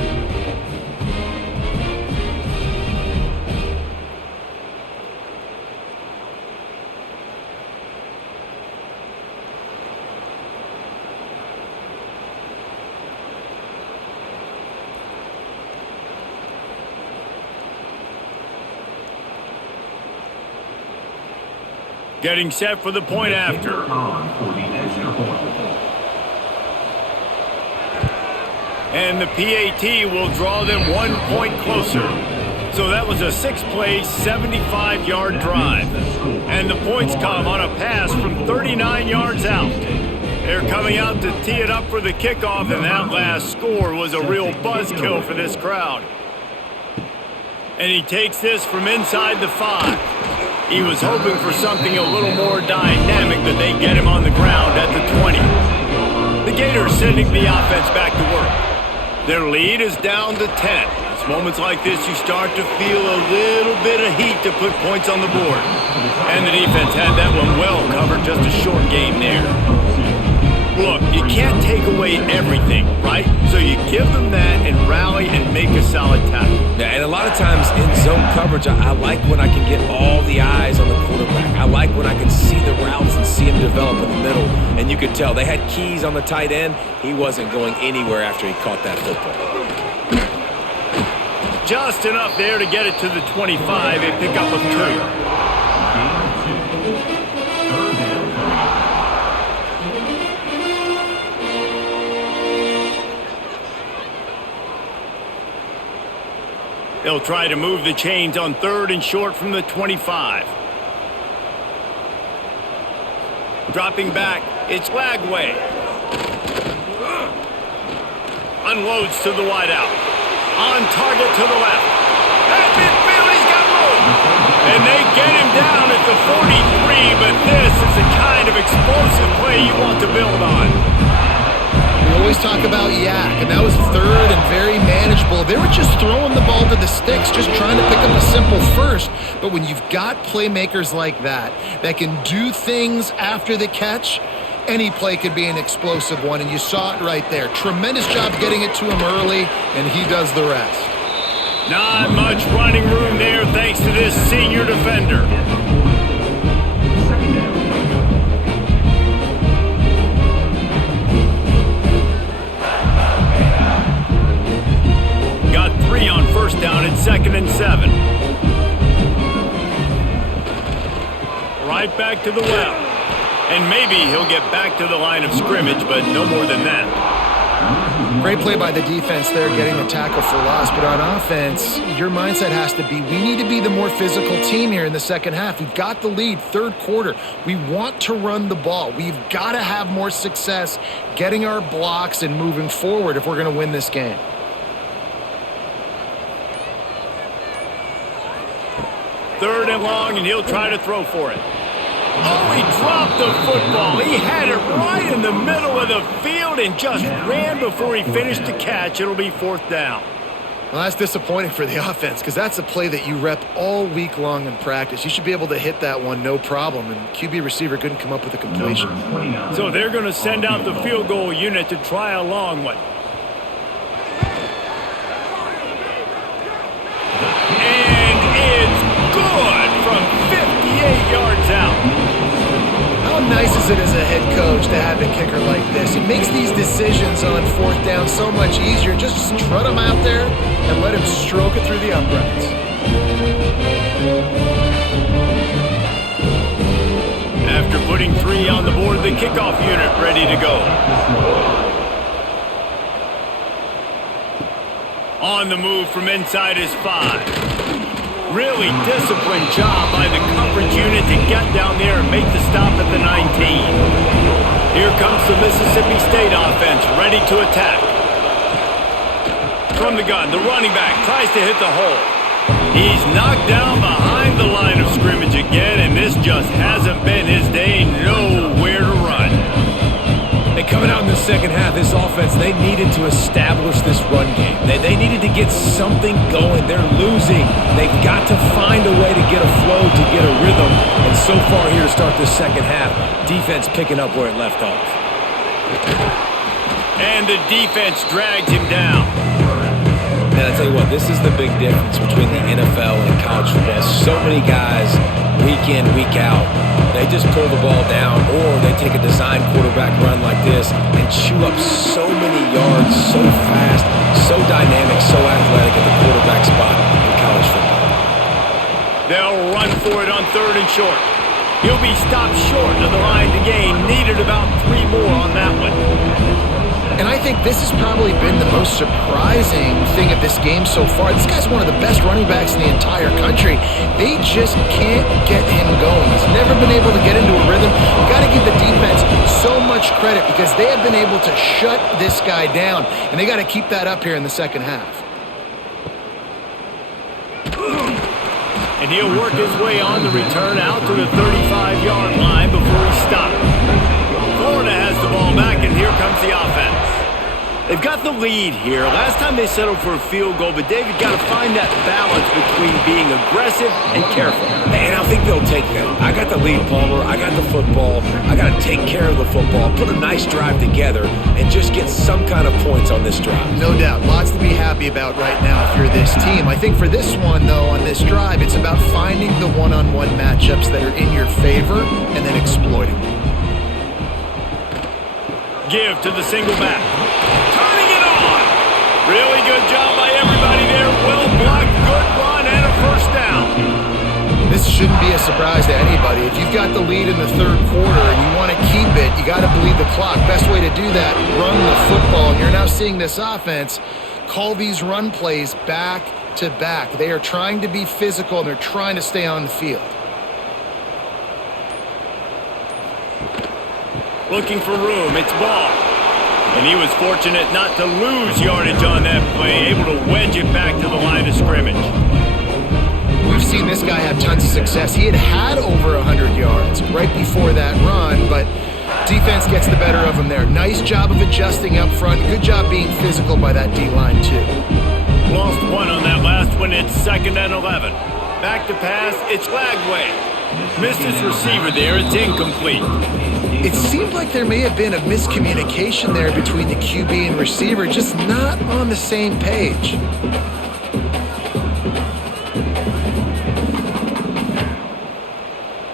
Getting set for the point after. On for the extra point. And the PAT will draw them 1 point closer. So that was a 6-play, 75-yard drive. And the points come on a pass from 39 yards out. They're coming out to tee it up for the kickoff, and that last score was a real buzzkill for this crowd. And he takes this from inside the 5. He was hoping for something a little more dynamic, but they get him on the ground at the 20. The Gators sending the offense back to work. Their lead is down to 10. It's moments like this you start to feel a little bit of heat to put points on the board. And the defense had that one well covered, just a short game there. Look, you can't take away everything, right? So you give them that and rally and make a solid tackle. Yeah, and a lot of times in zone coverage, I like when I can get all the eyes on the quarterback. I like when I can see the routes and see him develop in the middle. And you could tell they had keys on the tight end. He wasn't going anywhere after he caught that football. Just enough there to get it to the 25. They pick up a 2. They'll try to move the chains on 3rd and short from the 25. Dropping back, it's Lagway. Unloads to the wideout. On target to the left. At midfield, he's got room. And they get him down at the 43, but this is the kind of explosive play you want to build on. We always talk about yak, and that was 3rd and very manageable. They were just throwing the ball to the sticks, just trying to pick up a simple first. But when you've got playmakers like that can do things after the catch, any play could be an explosive one, and you saw it right there. Tremendous job getting it to him early, and he does the rest. Not much running room there thanks to this senior defender. Got 3 on 1st down and 2nd and 7. Right back to the well. And maybe he'll get back to the line of scrimmage, but no more than that. Great play by the defense there, getting the tackle for loss. But on offense, your mindset has to be, we need to be the more physical team here in the second half. We've got the lead, 3rd quarter. We want to run the ball. We've got to have more success getting our blocks and moving forward if we're going to win this game. Third and long, and he'll try to throw for it. Oh, he dropped the football. He had it right in the middle of the field and just ran before he finished the catch. It'll be 4th down. Well, that's disappointing for the offense because that's a play that you rep all week long in practice. You should be able to hit that one no problem, and QB receiver couldn't come up with a completion. So they're going to send out the field goal unit to try a long one. And it's good from 58 yards out. How nice is it as a head coach to have a kicker like this? It makes these decisions on 4th down so much easier. Just strut him out there and let him stroke it through the uprights. After putting 3 on the board, the kickoff unit ready to go. On the move from inside his 5. Really disciplined job by the coverage unit to get down there and make the stop at the 19. Here comes the Mississippi State offense, ready to attack. From the gun, the running back tries to hit the hole. He's knocked down behind the line of scrimmage again, and this just hasn't been his day. Nowhere to run. And coming out in the second half, this offense, they needed to establish this run game. They needed to get something going. They're losing. They've got to find a way to get a flow, to get a rhythm. And so far here to start the second half, defense picking up where it left off. And the defense drags him down. And I tell you what, this is the big difference between the NFL and college football. So many guys, week in, week out, they just pull the ball down, or they take a design quarterback run like this and chew up so many yards so fast, so dynamic, so athletic at the quarterback spot in college football. They'll run for it on 3rd and short. He'll be stopped short of the line to gain. Needed about 3 more on that one. And I think this has probably been the most surprising thing of this game so far. This guy's one of the best running backs in the entire country. They just can't get him going. He's never been able to get into a rhythm. You got to give the defense so much credit because they have been able to shut this guy down, and they got to keep that up here in the second half. And he'll work his way on the return out to the 35-yard line before he stops. Florida has the ball back, and here comes the offense. They've got the lead here. Last time they settled for a field goal, but David got to find that balance between being aggressive and careful. And I think they'll take that. I got the lead, Palmer. I got the football. I got to take care of the football, put a nice drive together, and just get some kind of points on this drive. No doubt. Lots to be happy about right now if you're this team. I think for this one, though, on this drive, it's about finding the one-on-one matchups that are in your favor and then exploiting them. Give to the single back. Turning it on. Really good job by everybody there. Well blocked, good run, and a first down. This shouldn't be a surprise to anybody. If you've got the lead in the third quarter and you want to keep it, you got to bleed the clock. Best way to do that, run the football. And you're now seeing this offense call these run plays back to back. They are trying to be physical, and they're trying to stay on the field. Looking for room. It's Ball. And he was fortunate not to lose yardage on that play, able to wedge it back to the line of scrimmage. We've seen this guy have tons of success. He had over 100 yards right before that run, but defense gets the better of him there. Nice job of adjusting up front. Good job being physical by that D-line, too. Lost one on that last one. It's 2nd and 11. Back to pass. It's Lagway. Missed his receiver there. It's incomplete. It seemed like there may have been a miscommunication there between the QB and receiver, just not on the same page.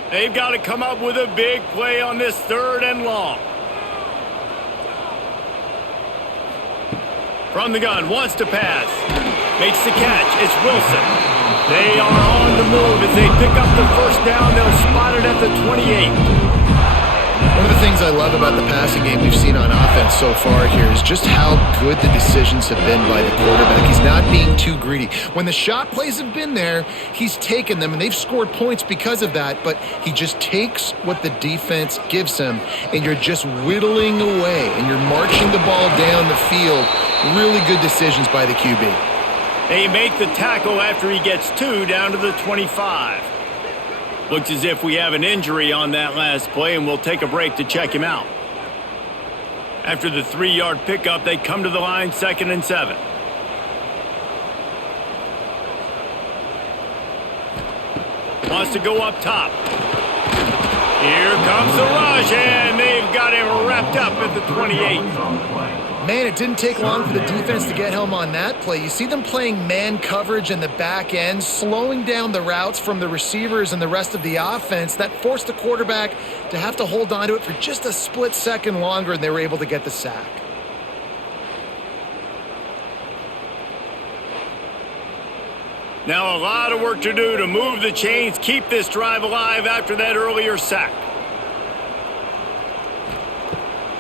They've got to come up with a big play on this 3rd and long. From the gun, wants to pass. Makes the catch. It's Wilson. They are on the move as they pick up the first down. They'll spot it at the 28. One of the things I love about the passing game we've seen on offense so far here is just how good the decisions have been by the quarterback. He's not being too greedy. When the shot plays have been there, he's taken them, and they've scored points because of that, but he just takes what the defense gives him, and you're just whittling away, and you're marching the ball down the field. Really good decisions by the QB. They make the tackle after he gets 2 down to the 25. Looks as if we have an injury on that last play, and we'll take a break to check him out. After the 3-yard pickup, they come to the line, 2nd and 7. Wants to go up top. Here comes the rush, and they've got him wrapped up at the 28. Man, it didn't take long for the defense to get home on that play. You see them playing man coverage in the back end, slowing down the routes from the receivers and the rest of the offense. That forced the quarterback to have to hold on to it for just a split second longer, and they were able to get the sack. Now a lot of work to do to move the chains, keep this drive alive after that earlier sack.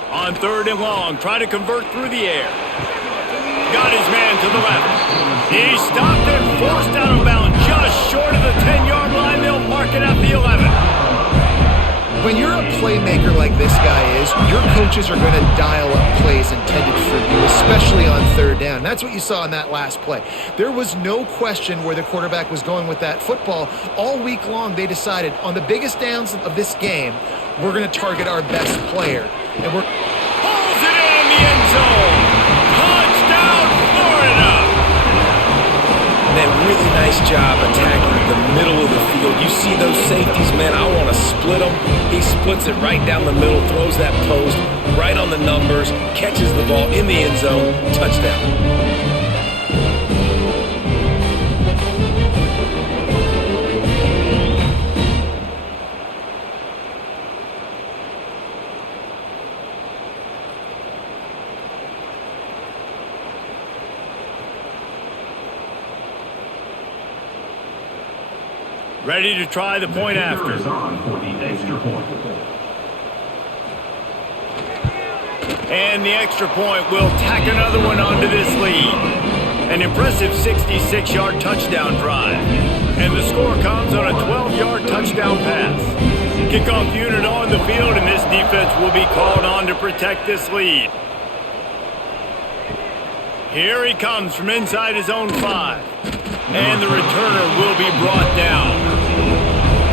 On 3rd and long, try to convert through the air. Got his man to the left. He stopped and forced out of bounds just short of the 10-yard line. They'll mark it at the 11. When you're a playmaker like this guy is, your coaches are going to dial up plays intended for you, especially on 3rd down. That's what you saw in that last play. There was no question where the quarterback was going with that football. All week long, they decided on the biggest downs of this game, we're going to target our best player. And we're pulls it in the end zone. Touchdown, Florida. Man, really nice job attacking the middle of the field. You see those safeties, man, I want to split them. He splits it right down the middle, throws that post right on the numbers, catches the ball in the end zone, touchdown. Ready to try the point after. Is on for the extra point. And the extra point will tack another one onto this lead. An impressive 66-yard touchdown drive. And the score comes on a 12-yard touchdown pass. Kickoff unit on the field, and this defense will be called on to protect this lead. Here he comes from inside his own 5. And the returner will be brought down.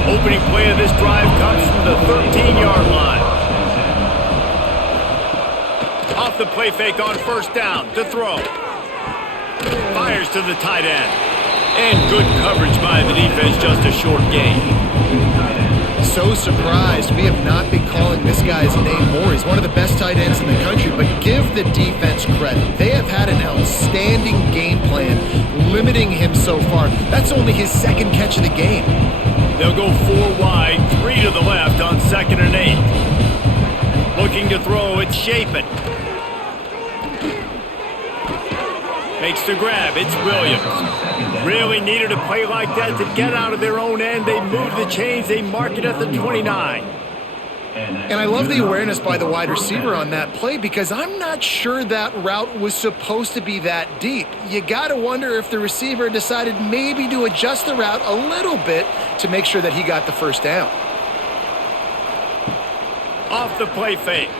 Opening play of this drive comes from the 13-yard line. Off the play fake on first down to throw. Fires to the tight end. And good coverage by the defense, just a short gain. So surprised we have not been calling this guy's name more. He's one of the best tight ends in the country, but give the defense credit. They have had an outstanding game plan, limiting him so far. That's only his second catch of the game. They'll go 4 wide, 3 to the left on 2nd and 8. Looking to throw, it's Chapin. Makes the grab, it's Williams. Really needed a play like that to get out of their own end. They move the chains, they mark it at the 29. And I love the awareness by the wide receiver on that play because I'm not sure that route was supposed to be that deep. You got to wonder if the receiver decided maybe to adjust the route a little bit to make sure that he got the first down. Off the play fake.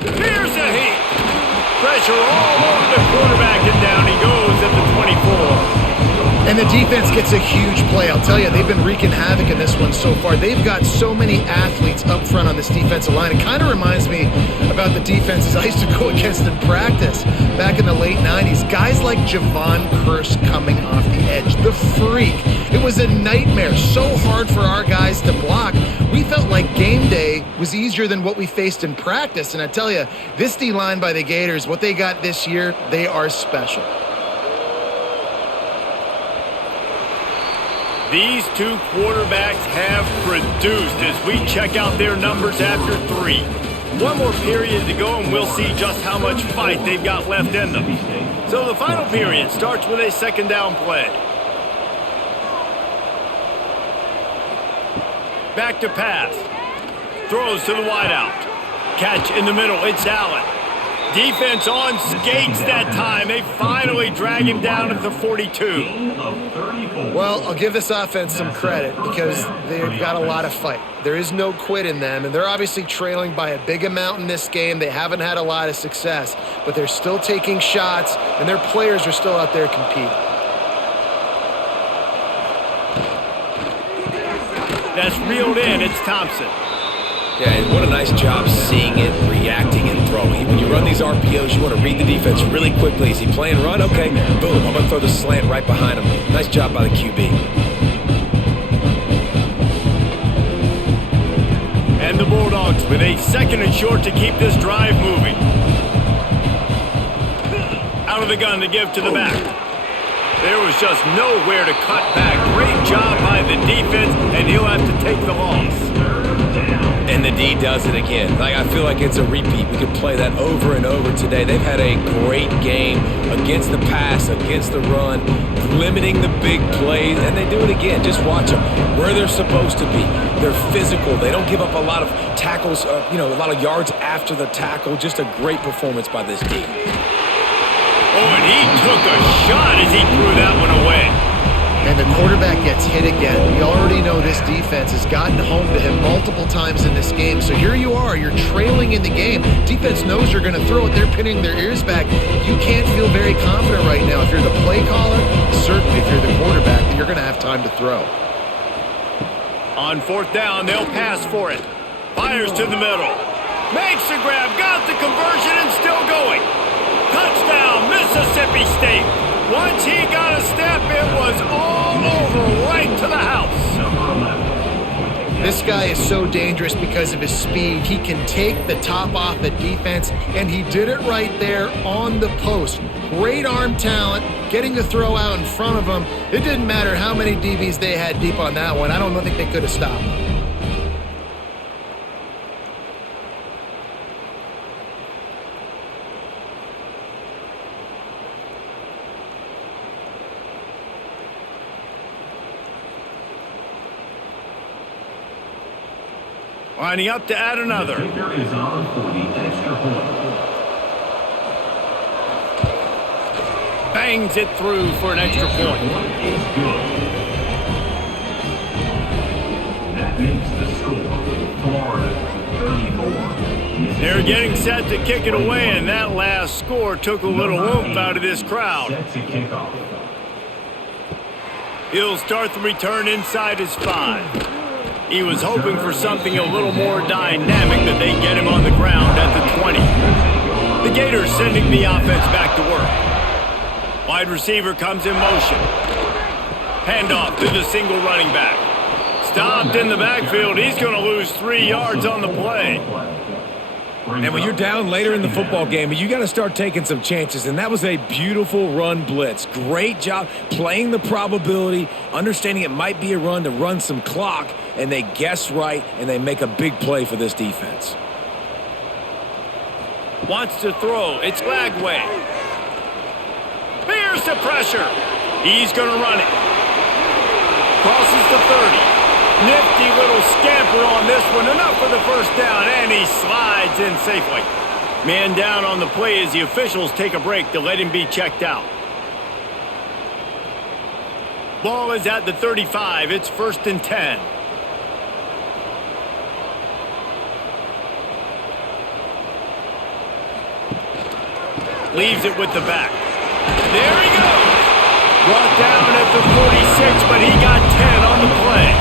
Here's a heat. Pressure all over the quarterback, and down he goes at the 24. And the defense gets a huge play. I'll tell you, they've been wreaking havoc in this one so far. They've got so many athletes up front on this defensive line. It kind of reminds me about the defenses I used to go against in practice back in the late 90s. Guys like Javon Curse coming off the edge. The freak. It was a nightmare. So hard for our guys to block. We felt like game day was easier than what we faced in practice. And I tell you, this D-line by the Gators, what they got this year, they are special. These two quarterbacks have produced as we check out their numbers after 3. One more period to go and we'll see just how much fight they've got left in them. So the final period starts with a 2nd down play. Back to pass. Throws to the wideout. Catch in the middle, it's Allen. Defense on skates that time. They finally drag him down at the 42. Well, I'll give this offense some credit because they've got a lot of fight. There is no quit in them, and they're obviously trailing by a big amount in this game. They haven't had a lot of success, but they're still taking shots, and their players are still out there competing. That's reeled in. It's Thompson. Yeah, and what a nice job seeing it, reacting, and throwing. When you run these RPOs, you want to read the defense really quickly. Is he playing run? Okay, boom, I'm going to throw the slant right behind him. Nice job by the QB. And the Bulldogs with a 2nd and short to keep this drive moving. Out of the gun to give to the back. There was just nowhere to cut back. Great job by the defense, and he'll have to take the loss. And the D does it again. I feel like it's a repeat. We could play that over and over today. They've had a great game against the pass, against the run, limiting the big plays, and they do it again. Just watch them where they're supposed to be. They're physical. They don't give up a lot of tackles, a lot of yards after the tackle. Just a great performance by this team. Oh, and he took a shot as he threw that one away. And the quarterback gets hit again. We already know this defense has gotten home to him multiple times in this game. So here you are, you're trailing in the game. Defense knows you're going to throw it. They're pinning their ears back. You can't feel very confident right now. If you're the play caller, certainly if you're the quarterback, that you're going to have time to throw. On 4th down, they'll pass for it. Fires to the middle. Makes the grab, got the conversion, and still going. Touchdown, Mississippi State. Once he got a step, it was all over, right to the house. This guy is so dangerous because of his speed. He can take the top off the defense, and he did it right there on the post. Great arm talent, getting the throw out in front of him. It didn't matter how many DBs they had deep on that one. I don't think they could have stopped him. Lining up to add The another. kicker is on for the extra point. Bangs it through for an extra point. Is good. That makes the score Florida 34. They're getting set to kick it away, and that last score took a little oomph out of this crowd. Set to kick off. He'll start the return inside his 5. He was hoping for something a little more dynamic, that they get him on the ground at the 20. The Gators sending the offense back to work. Wide receiver comes in motion. Handoff to the single running back. Stopped in the backfield. He's going to lose 3 yards on the play. And when you're down later in the football game, you got to start taking some chances, and that was a beautiful run blitz. Great job playing the probability, understanding it might be a run to run some clock, and they guess right, and they make a big play for this defense. Wants to throw. It's Lagway. Here's the pressure. He's going to run it. Crosses the 30. Nifty little scamper on this one. Enough for the first down, and he slides in safely. Man down on the play as the officials take a break to let him be checked out. Ball is at the 35. It's 1st and 10. Leaves it with the back. There he goes. Brought down at the 46, but he got 10 on the play.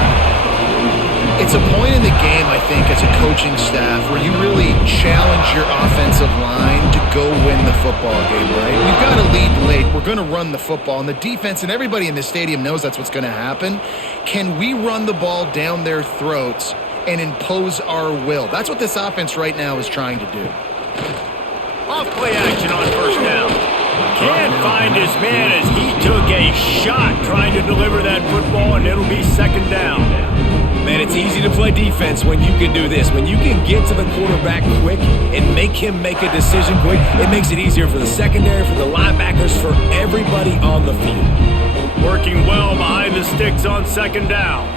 It's a point in the game, I think, as a coaching staff where you really challenge your offensive line to go win the football game, right? We've got to lead late. We're going to run the football. And the defense and everybody in the stadium knows that's what's going to happen. Can we run the ball down their throats and impose our will? That's what this offense right now is trying to do. Off play action on 1st down. Can't find his man as he took a shot trying to deliver that football, and it'll be 2nd down. Man, it's easy to play defense when you can do this. When you can get to the quarterback quick and make him make a decision quick, it makes it easier for the secondary, for the linebackers, for everybody on the field. Working well behind the sticks on 2nd down.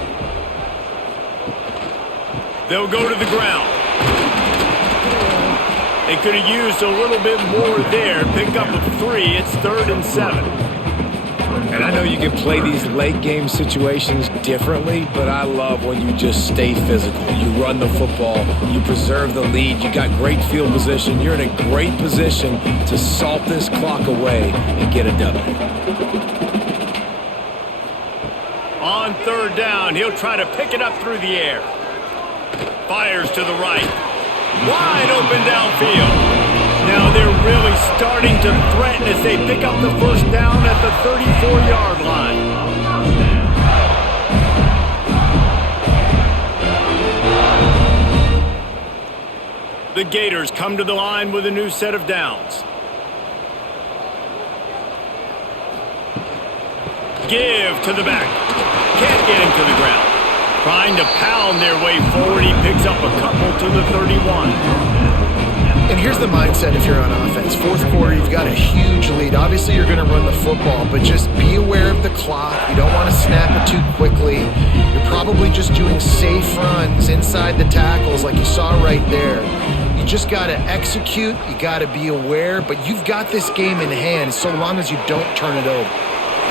They'll go to the ground. They could have used a little bit more there. Pick up a 3. It's 3rd and 7. And I know you can play these late game situations differently, but I love when you just stay physical. You run the football, you preserve the lead, you got great field position, you're in a great position to salt this clock away and get a W. On 3rd down, he'll try to pick it up through the air. Fires to the right. Wide open downfield. Now they're really starting to threaten as they pick up the 1st down at the 34-yard line. The Gators come to the line with a new set of downs. Give to the back. Can't get him to the ground. Trying to pound their way forward. He picks up a couple to the 31. And here's the mindset if you're on offense. 4th quarter, you've got a huge lead. Obviously, you're going to run the football, but just be aware of the clock. You don't want to snap it too quickly. You're probably just doing safe runs inside the tackles like you saw right there. You just got to execute. You got to be aware, but you've got this game in hand so long as you don't turn it over.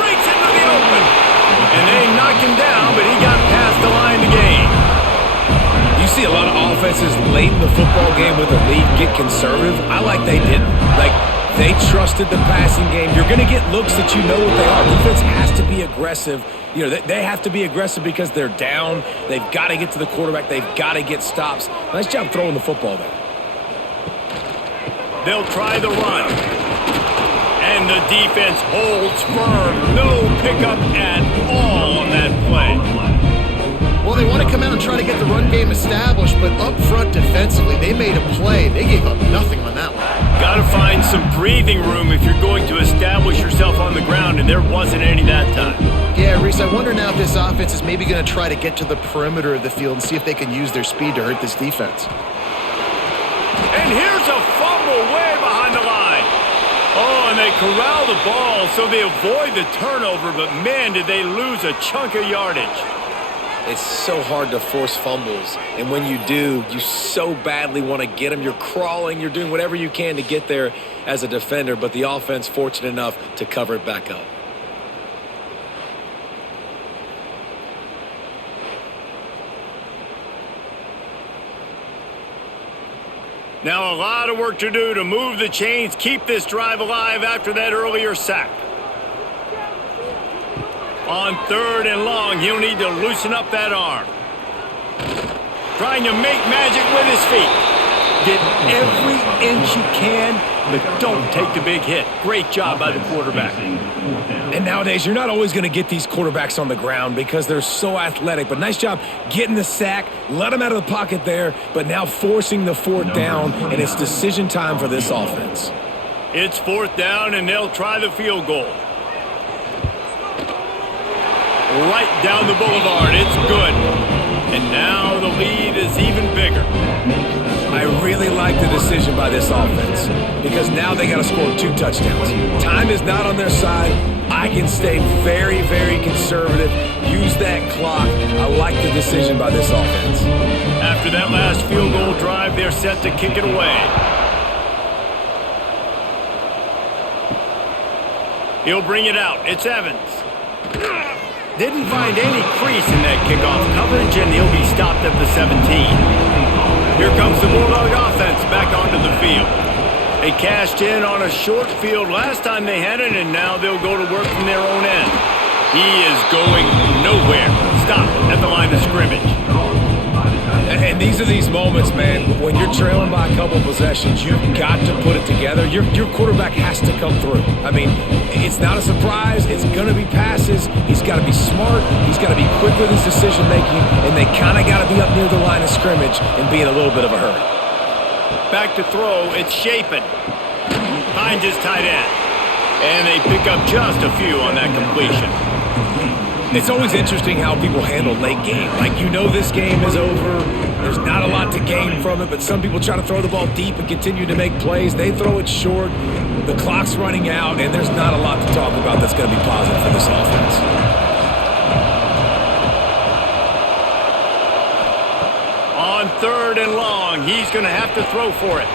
Breaks into the open. And they knock him down, but he got past the line to gain. You see a lot of offenses late in the football game with a lead get conservative. I like they didn't. Like, they trusted the passing game. You're going to get looks that you know what they are. Defense has to be aggressive. You know, they have to be aggressive because they're down. They've got to get to the quarterback. They've got to get stops. Nice job throwing the football there. They'll try the run. And the defense holds firm. No pickup at all on that play. Well, they want to come out and try to get the run game established, but up front defensively, they made a play. They gave up nothing on that one. Got to find some breathing room if you're going to establish yourself on the ground, and there wasn't any that time. Yeah, Reese, I wonder now if this offense is maybe going to try to get to the perimeter of the field and see if they can use their speed to hurt this defense. And here's a fumble way behind the line. Oh, and they corral the ball so they avoid the turnover, but man, did they lose a chunk of yardage. it's so hard to force fumbles. And when you do, you so badly want to get them. You're crawling. You're doing whatever you can to get there as a defender, but the offense fortunate enough to cover it back up. Now a lot of work to do to move the chains, keep this drive alive after that earlier sack. On 3rd and long, he'll need to loosen up that arm. Trying to make magic with his feet. Get every inch you can, but don't take the big hit. Great job by the quarterback. And nowadays, you're not always going to get these quarterbacks on the ground because they're so athletic. But nice job getting the sack, let him out of the pocket there, but now forcing the 4th down, and it's decision time for this offense. It's 4th down, and they'll try the field goal. Right down the boulevard. It's good. And now the lead is even bigger. I really like the decision by this offense because now they got to score 2 touchdowns. Time is not on their side. I can stay very, very conservative. Use that clock. I like the decision by this offense. After that last field goal drive, they're set to kick it away. He'll bring it out. It's Evans. Didn't find any crease in that kickoff coverage, and he'll be stopped at the 17. Here comes the Bulldog offense back onto the field. They cashed in on a short field last time they had it, and now they'll go to work from their own end. He is going nowhere. Stop at the line of scrimmage. And these are these moments, man, when you're trailing by a couple possessions, you've got to put it together. Your quarterback has to come through. I mean, it's not a surprise. It's going to be passes. He's got to be smart. He's got to be quick with his decision-making, and they kind of got to be up near the line of scrimmage and be in a little bit of a hurry. Back to throw. It's Shapen. Finds his tight end. And they pick up just a few on that completion. It's always interesting how people handle late game. Like, you know this game is over. There's not a lot to gain from it, but some people try to throw the ball deep and continue to make plays. They throw it short. The clock's running out, and there's not a lot to talk about that's going to be positive for this offense. On 3rd and long, he's going to have to throw for it.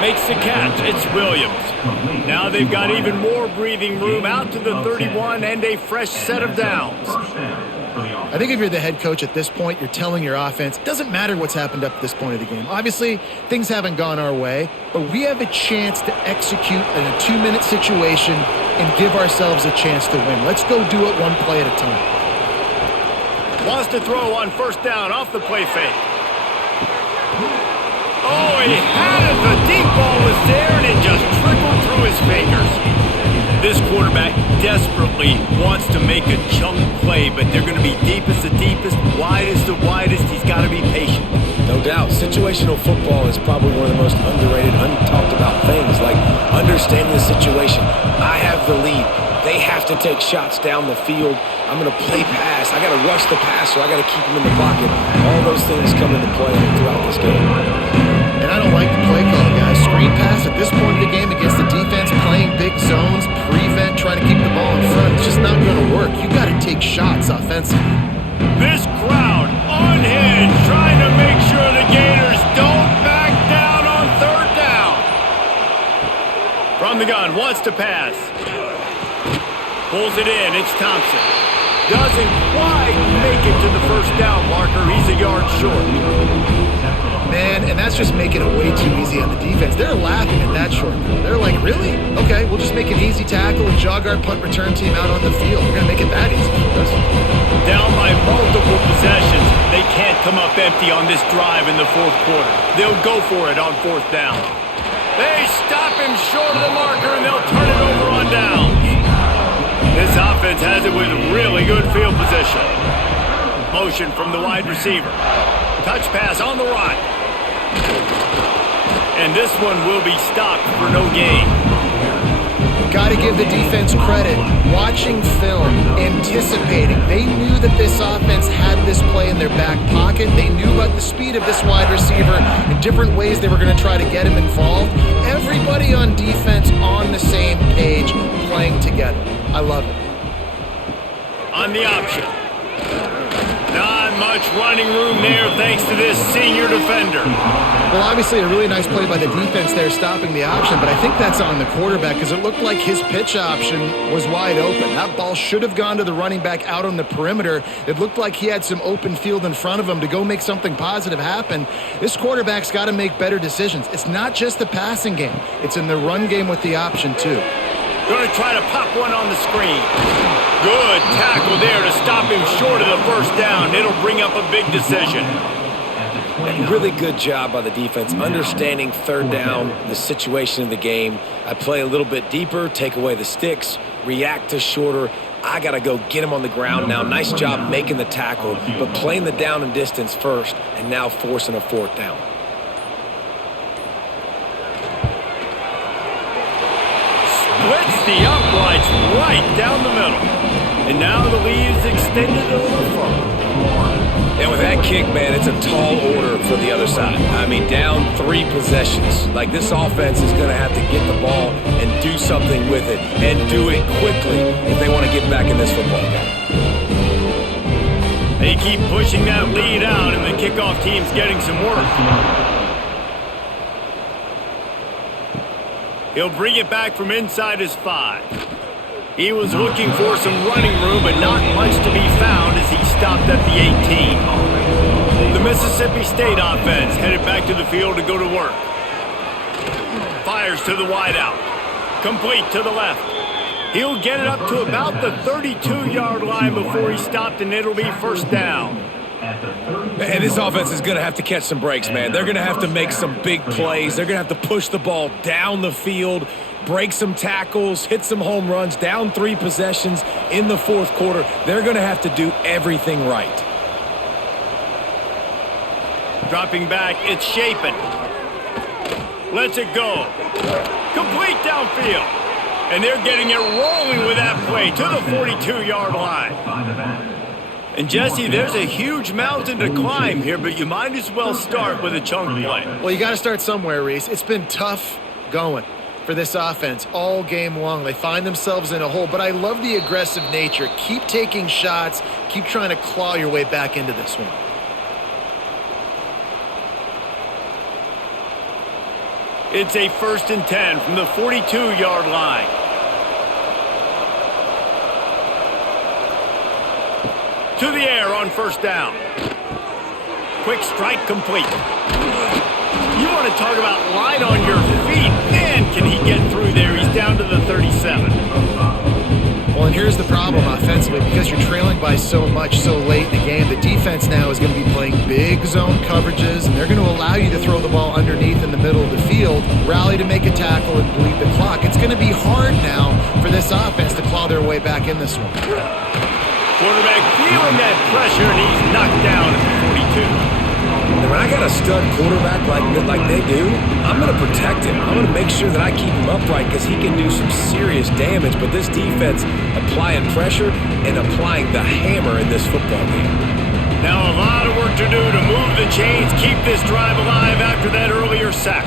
Makes the catch. It's Williams. Now they've got even more breathing room out to the 31 and a fresh set of downs. I think if you're the head coach at this point, you're telling your offense, it doesn't matter what's happened up to this point of the game. Obviously, things haven't gone our way, but we have a chance to execute in a 2-minute situation and give ourselves a chance to win. Let's go do it one play at a time. Wants to throw on 1st down off the play fake. Oh, he had it. The deep ball was there, and it just trickled through his fingers. This quarterback desperately wants to make a chunk play, but they're going to be deepest to deepest, widest to widest. He's got to be patient. No doubt. Situational football is probably one of the most underrated, untalked about things, like understanding the situation. I have the lead. They have to take shots down the field. I'm going to play pass. I got to rush the passer. I got to keep him in the pocket. All those things come into play throughout this game. And I don't like the play call, guys. Screen pass at this point of the game against the defense, playing big zones, prevent, trying to keep the ball in front. It's just not going to work. You got to take shots offensively. This crowd unhinged, trying to make sure the Gators don't back down on 3rd down. From the gun, wants to pass. Pulls it in. It's Thompson. Doesn't quite make it to the 1st down marker. He's a yard short. Man, and that's just making it way too easy on the defense. They're laughing at that short. They're like, really? Okay, we'll just make an easy tackle and jog our punt return team out on the field. We're going to make it that easy for us. Down by multiple possessions. They can't come up empty on this drive in the 4th quarter. They'll go for it on 4th down. They stop him short of the marker, and they'll turn it over on downs. This offense has it with really good field position. Motion from the wide receiver. Touch pass on the right. And this one will be stopped for no gain. Got to give the defense credit. Watching film, anticipating. They knew that this offense had this play in their back pocket. They knew about the speed of this wide receiver and different ways they were going to try to get him involved. Everybody on defense on the same page, playing together. I love it. On the option. Not much running room there thanks to this senior defender. Well, obviously a really nice play by the defense there stopping the option, but I think that's on the quarterback because it looked like his pitch option was wide open. That ball should have gone to the running back out on the perimeter. It looked like he had some open field in front of him to go make something positive happen. This quarterback's got to make better decisions. It's not just the passing game. It's in the run game with the option, too. Going to try to pop one on the screen. Good tackle there to stop him short of the first down. It'll bring up a big decision. Really good job by the defense, understanding third down, the situation of the game. I play a little bit deeper, take away the sticks, react to shorter. I got to go get him on the ground now. Nice job making the tackle, but playing the down and distance first and now forcing a fourth down. Splits the uprights right down the middle. And now the lead is extended a little further. And with that kick, man, it's a tall order for the other side. I mean, down 3 possessions. Like, this offense is going to have to get the ball and do something with it, and do it quickly if they want to get back in this football game. They keep pushing that lead out, and the kickoff team's getting some work. He'll bring it back from inside his 5. He was looking for some running room, but not much to be found as he stopped at the 18. The Mississippi State offense headed back to the field to go to work. Fires to the wideout. Complete to the left. He'll get it up to about the 32-yard line before he stopped, and it'll be first down. And this offense is going to have to catch some breaks, man. They're going to have to make some big plays. They're going to have to push the ball down the field, break some tackles, hit some home runs, down 3 possessions in the fourth quarter. They're going to have to do everything right. Dropping back, it's Shapen. Lets it go. Complete downfield. And they're getting it rolling with that play to the 42-yard line. And, Jesse, there's a huge mountain to climb here, but you might as well start with a chunk play. Well, you got to start somewhere, Reese. It's been tough going for this offense all game long. They find themselves in a hole, but I love the aggressive nature. Keep taking shots. Keep trying to claw your way back into this one. It's a 1st and 10 from the 42-yard line. To the air on first down. Quick strike complete. You want to talk about light on your feet. Man, can he get through there. He's down to the 37. Well, and here's the problem offensively. Because you're trailing by so much so late in the game, the defense now is going to be playing big zone coverages, and they're going to allow you to throw the ball underneath in the middle of the field, rally to make a tackle, and bleed the clock. It's going to be hard now for this offense to claw their way back in this one. Quarterback feeling that pressure, and he's knocked down at the 42. And when I got a stud quarterback like they do, I'm going to protect him. I'm going to make sure that I keep him upright because he can do some serious damage. But this defense applying pressure and applying the hammer in this football game. Now a lot of work to do to move the chains, keep this drive alive after that earlier sack.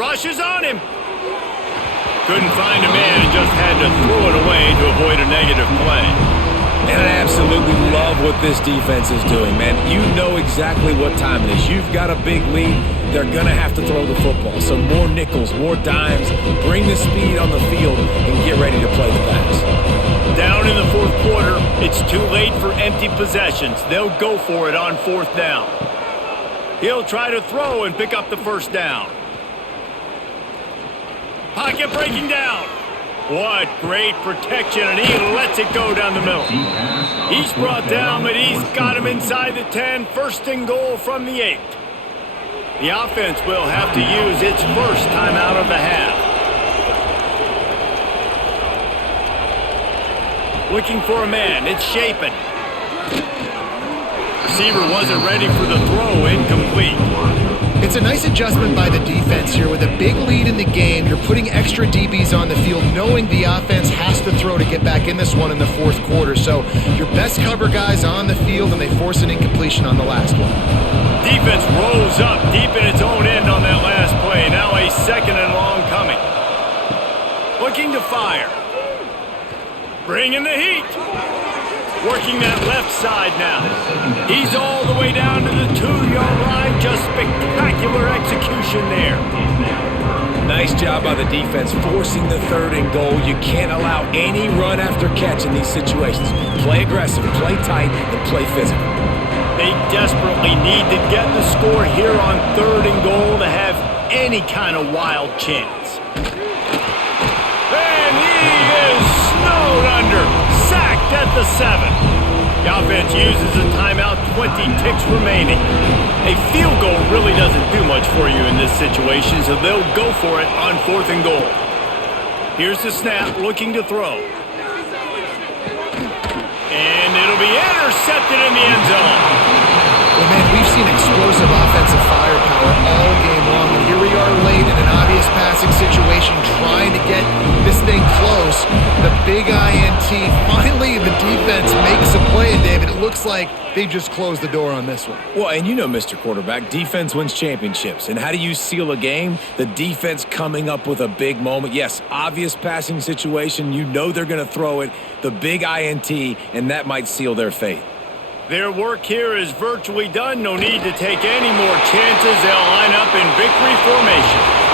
Rush is on him. Couldn't find a man and just had to throw it away to avoid a negative play. And I absolutely love what this defense is doing, man. You know exactly what time it is. You've got a big lead. They're going to have to throw the football. So more nickels, more dimes, bring the speed on the field, and get ready to play the pass. Down in the fourth quarter, it's too late for empty possessions. They'll go for it on 4th down. He'll try to throw and pick up the first down. Pocket breaking down. What great protection, and he lets it go down the middle. He's brought down, but he's got him inside the 10. 1st and goal from the 8. The offense will have to use its first timeout of the half. Looking for a man, it's Shapen. Receiver wasn't ready for the throw, incomplete. It's a nice adjustment by the defense here. With a big lead in the game, you're putting extra DBs on the field, knowing the offense has to throw to get back in this one in the fourth quarter. So your best cover guys on the field, and they force an incompletion on the last one. Defense rolls up deep in its own end on that last play. Now a 2nd and long coming. Looking to fire. Bringing the heat. Working that left side now. He's all the way down to the 2-yard line. Just spectacular execution there. Nice job by the defense forcing the 3rd and goal. You can't allow any run after catch in these situations. Play aggressive, play tight, and play physical. They desperately need to get the score here on 3rd and goal to have any kind of wild chance. And he is snowed under. Sacked at the 7. The offense uses a timeout, 20 ticks remaining. A field goal really doesn't do much for you in this situation, so they'll go for it on 4th and goal. Here's the snap, looking to throw. And it'll be intercepted in the end zone. Well, man, we've seen explosive offensive firepower all game long, and here we are late in an obvious passing situation trying to get this thing close. The big INT, finally the defense makes a play, and David, it looks like they just closed the door on this one. Well, and you know, Mr. Quarterback, defense wins championships. And how do you seal a game? The defense coming up with a big moment. Yes, obvious passing situation. You know they're going to throw it. The big INT, and that might seal their fate. Their work here is virtually done. No need to take any more chances. They'll line up in victory formation.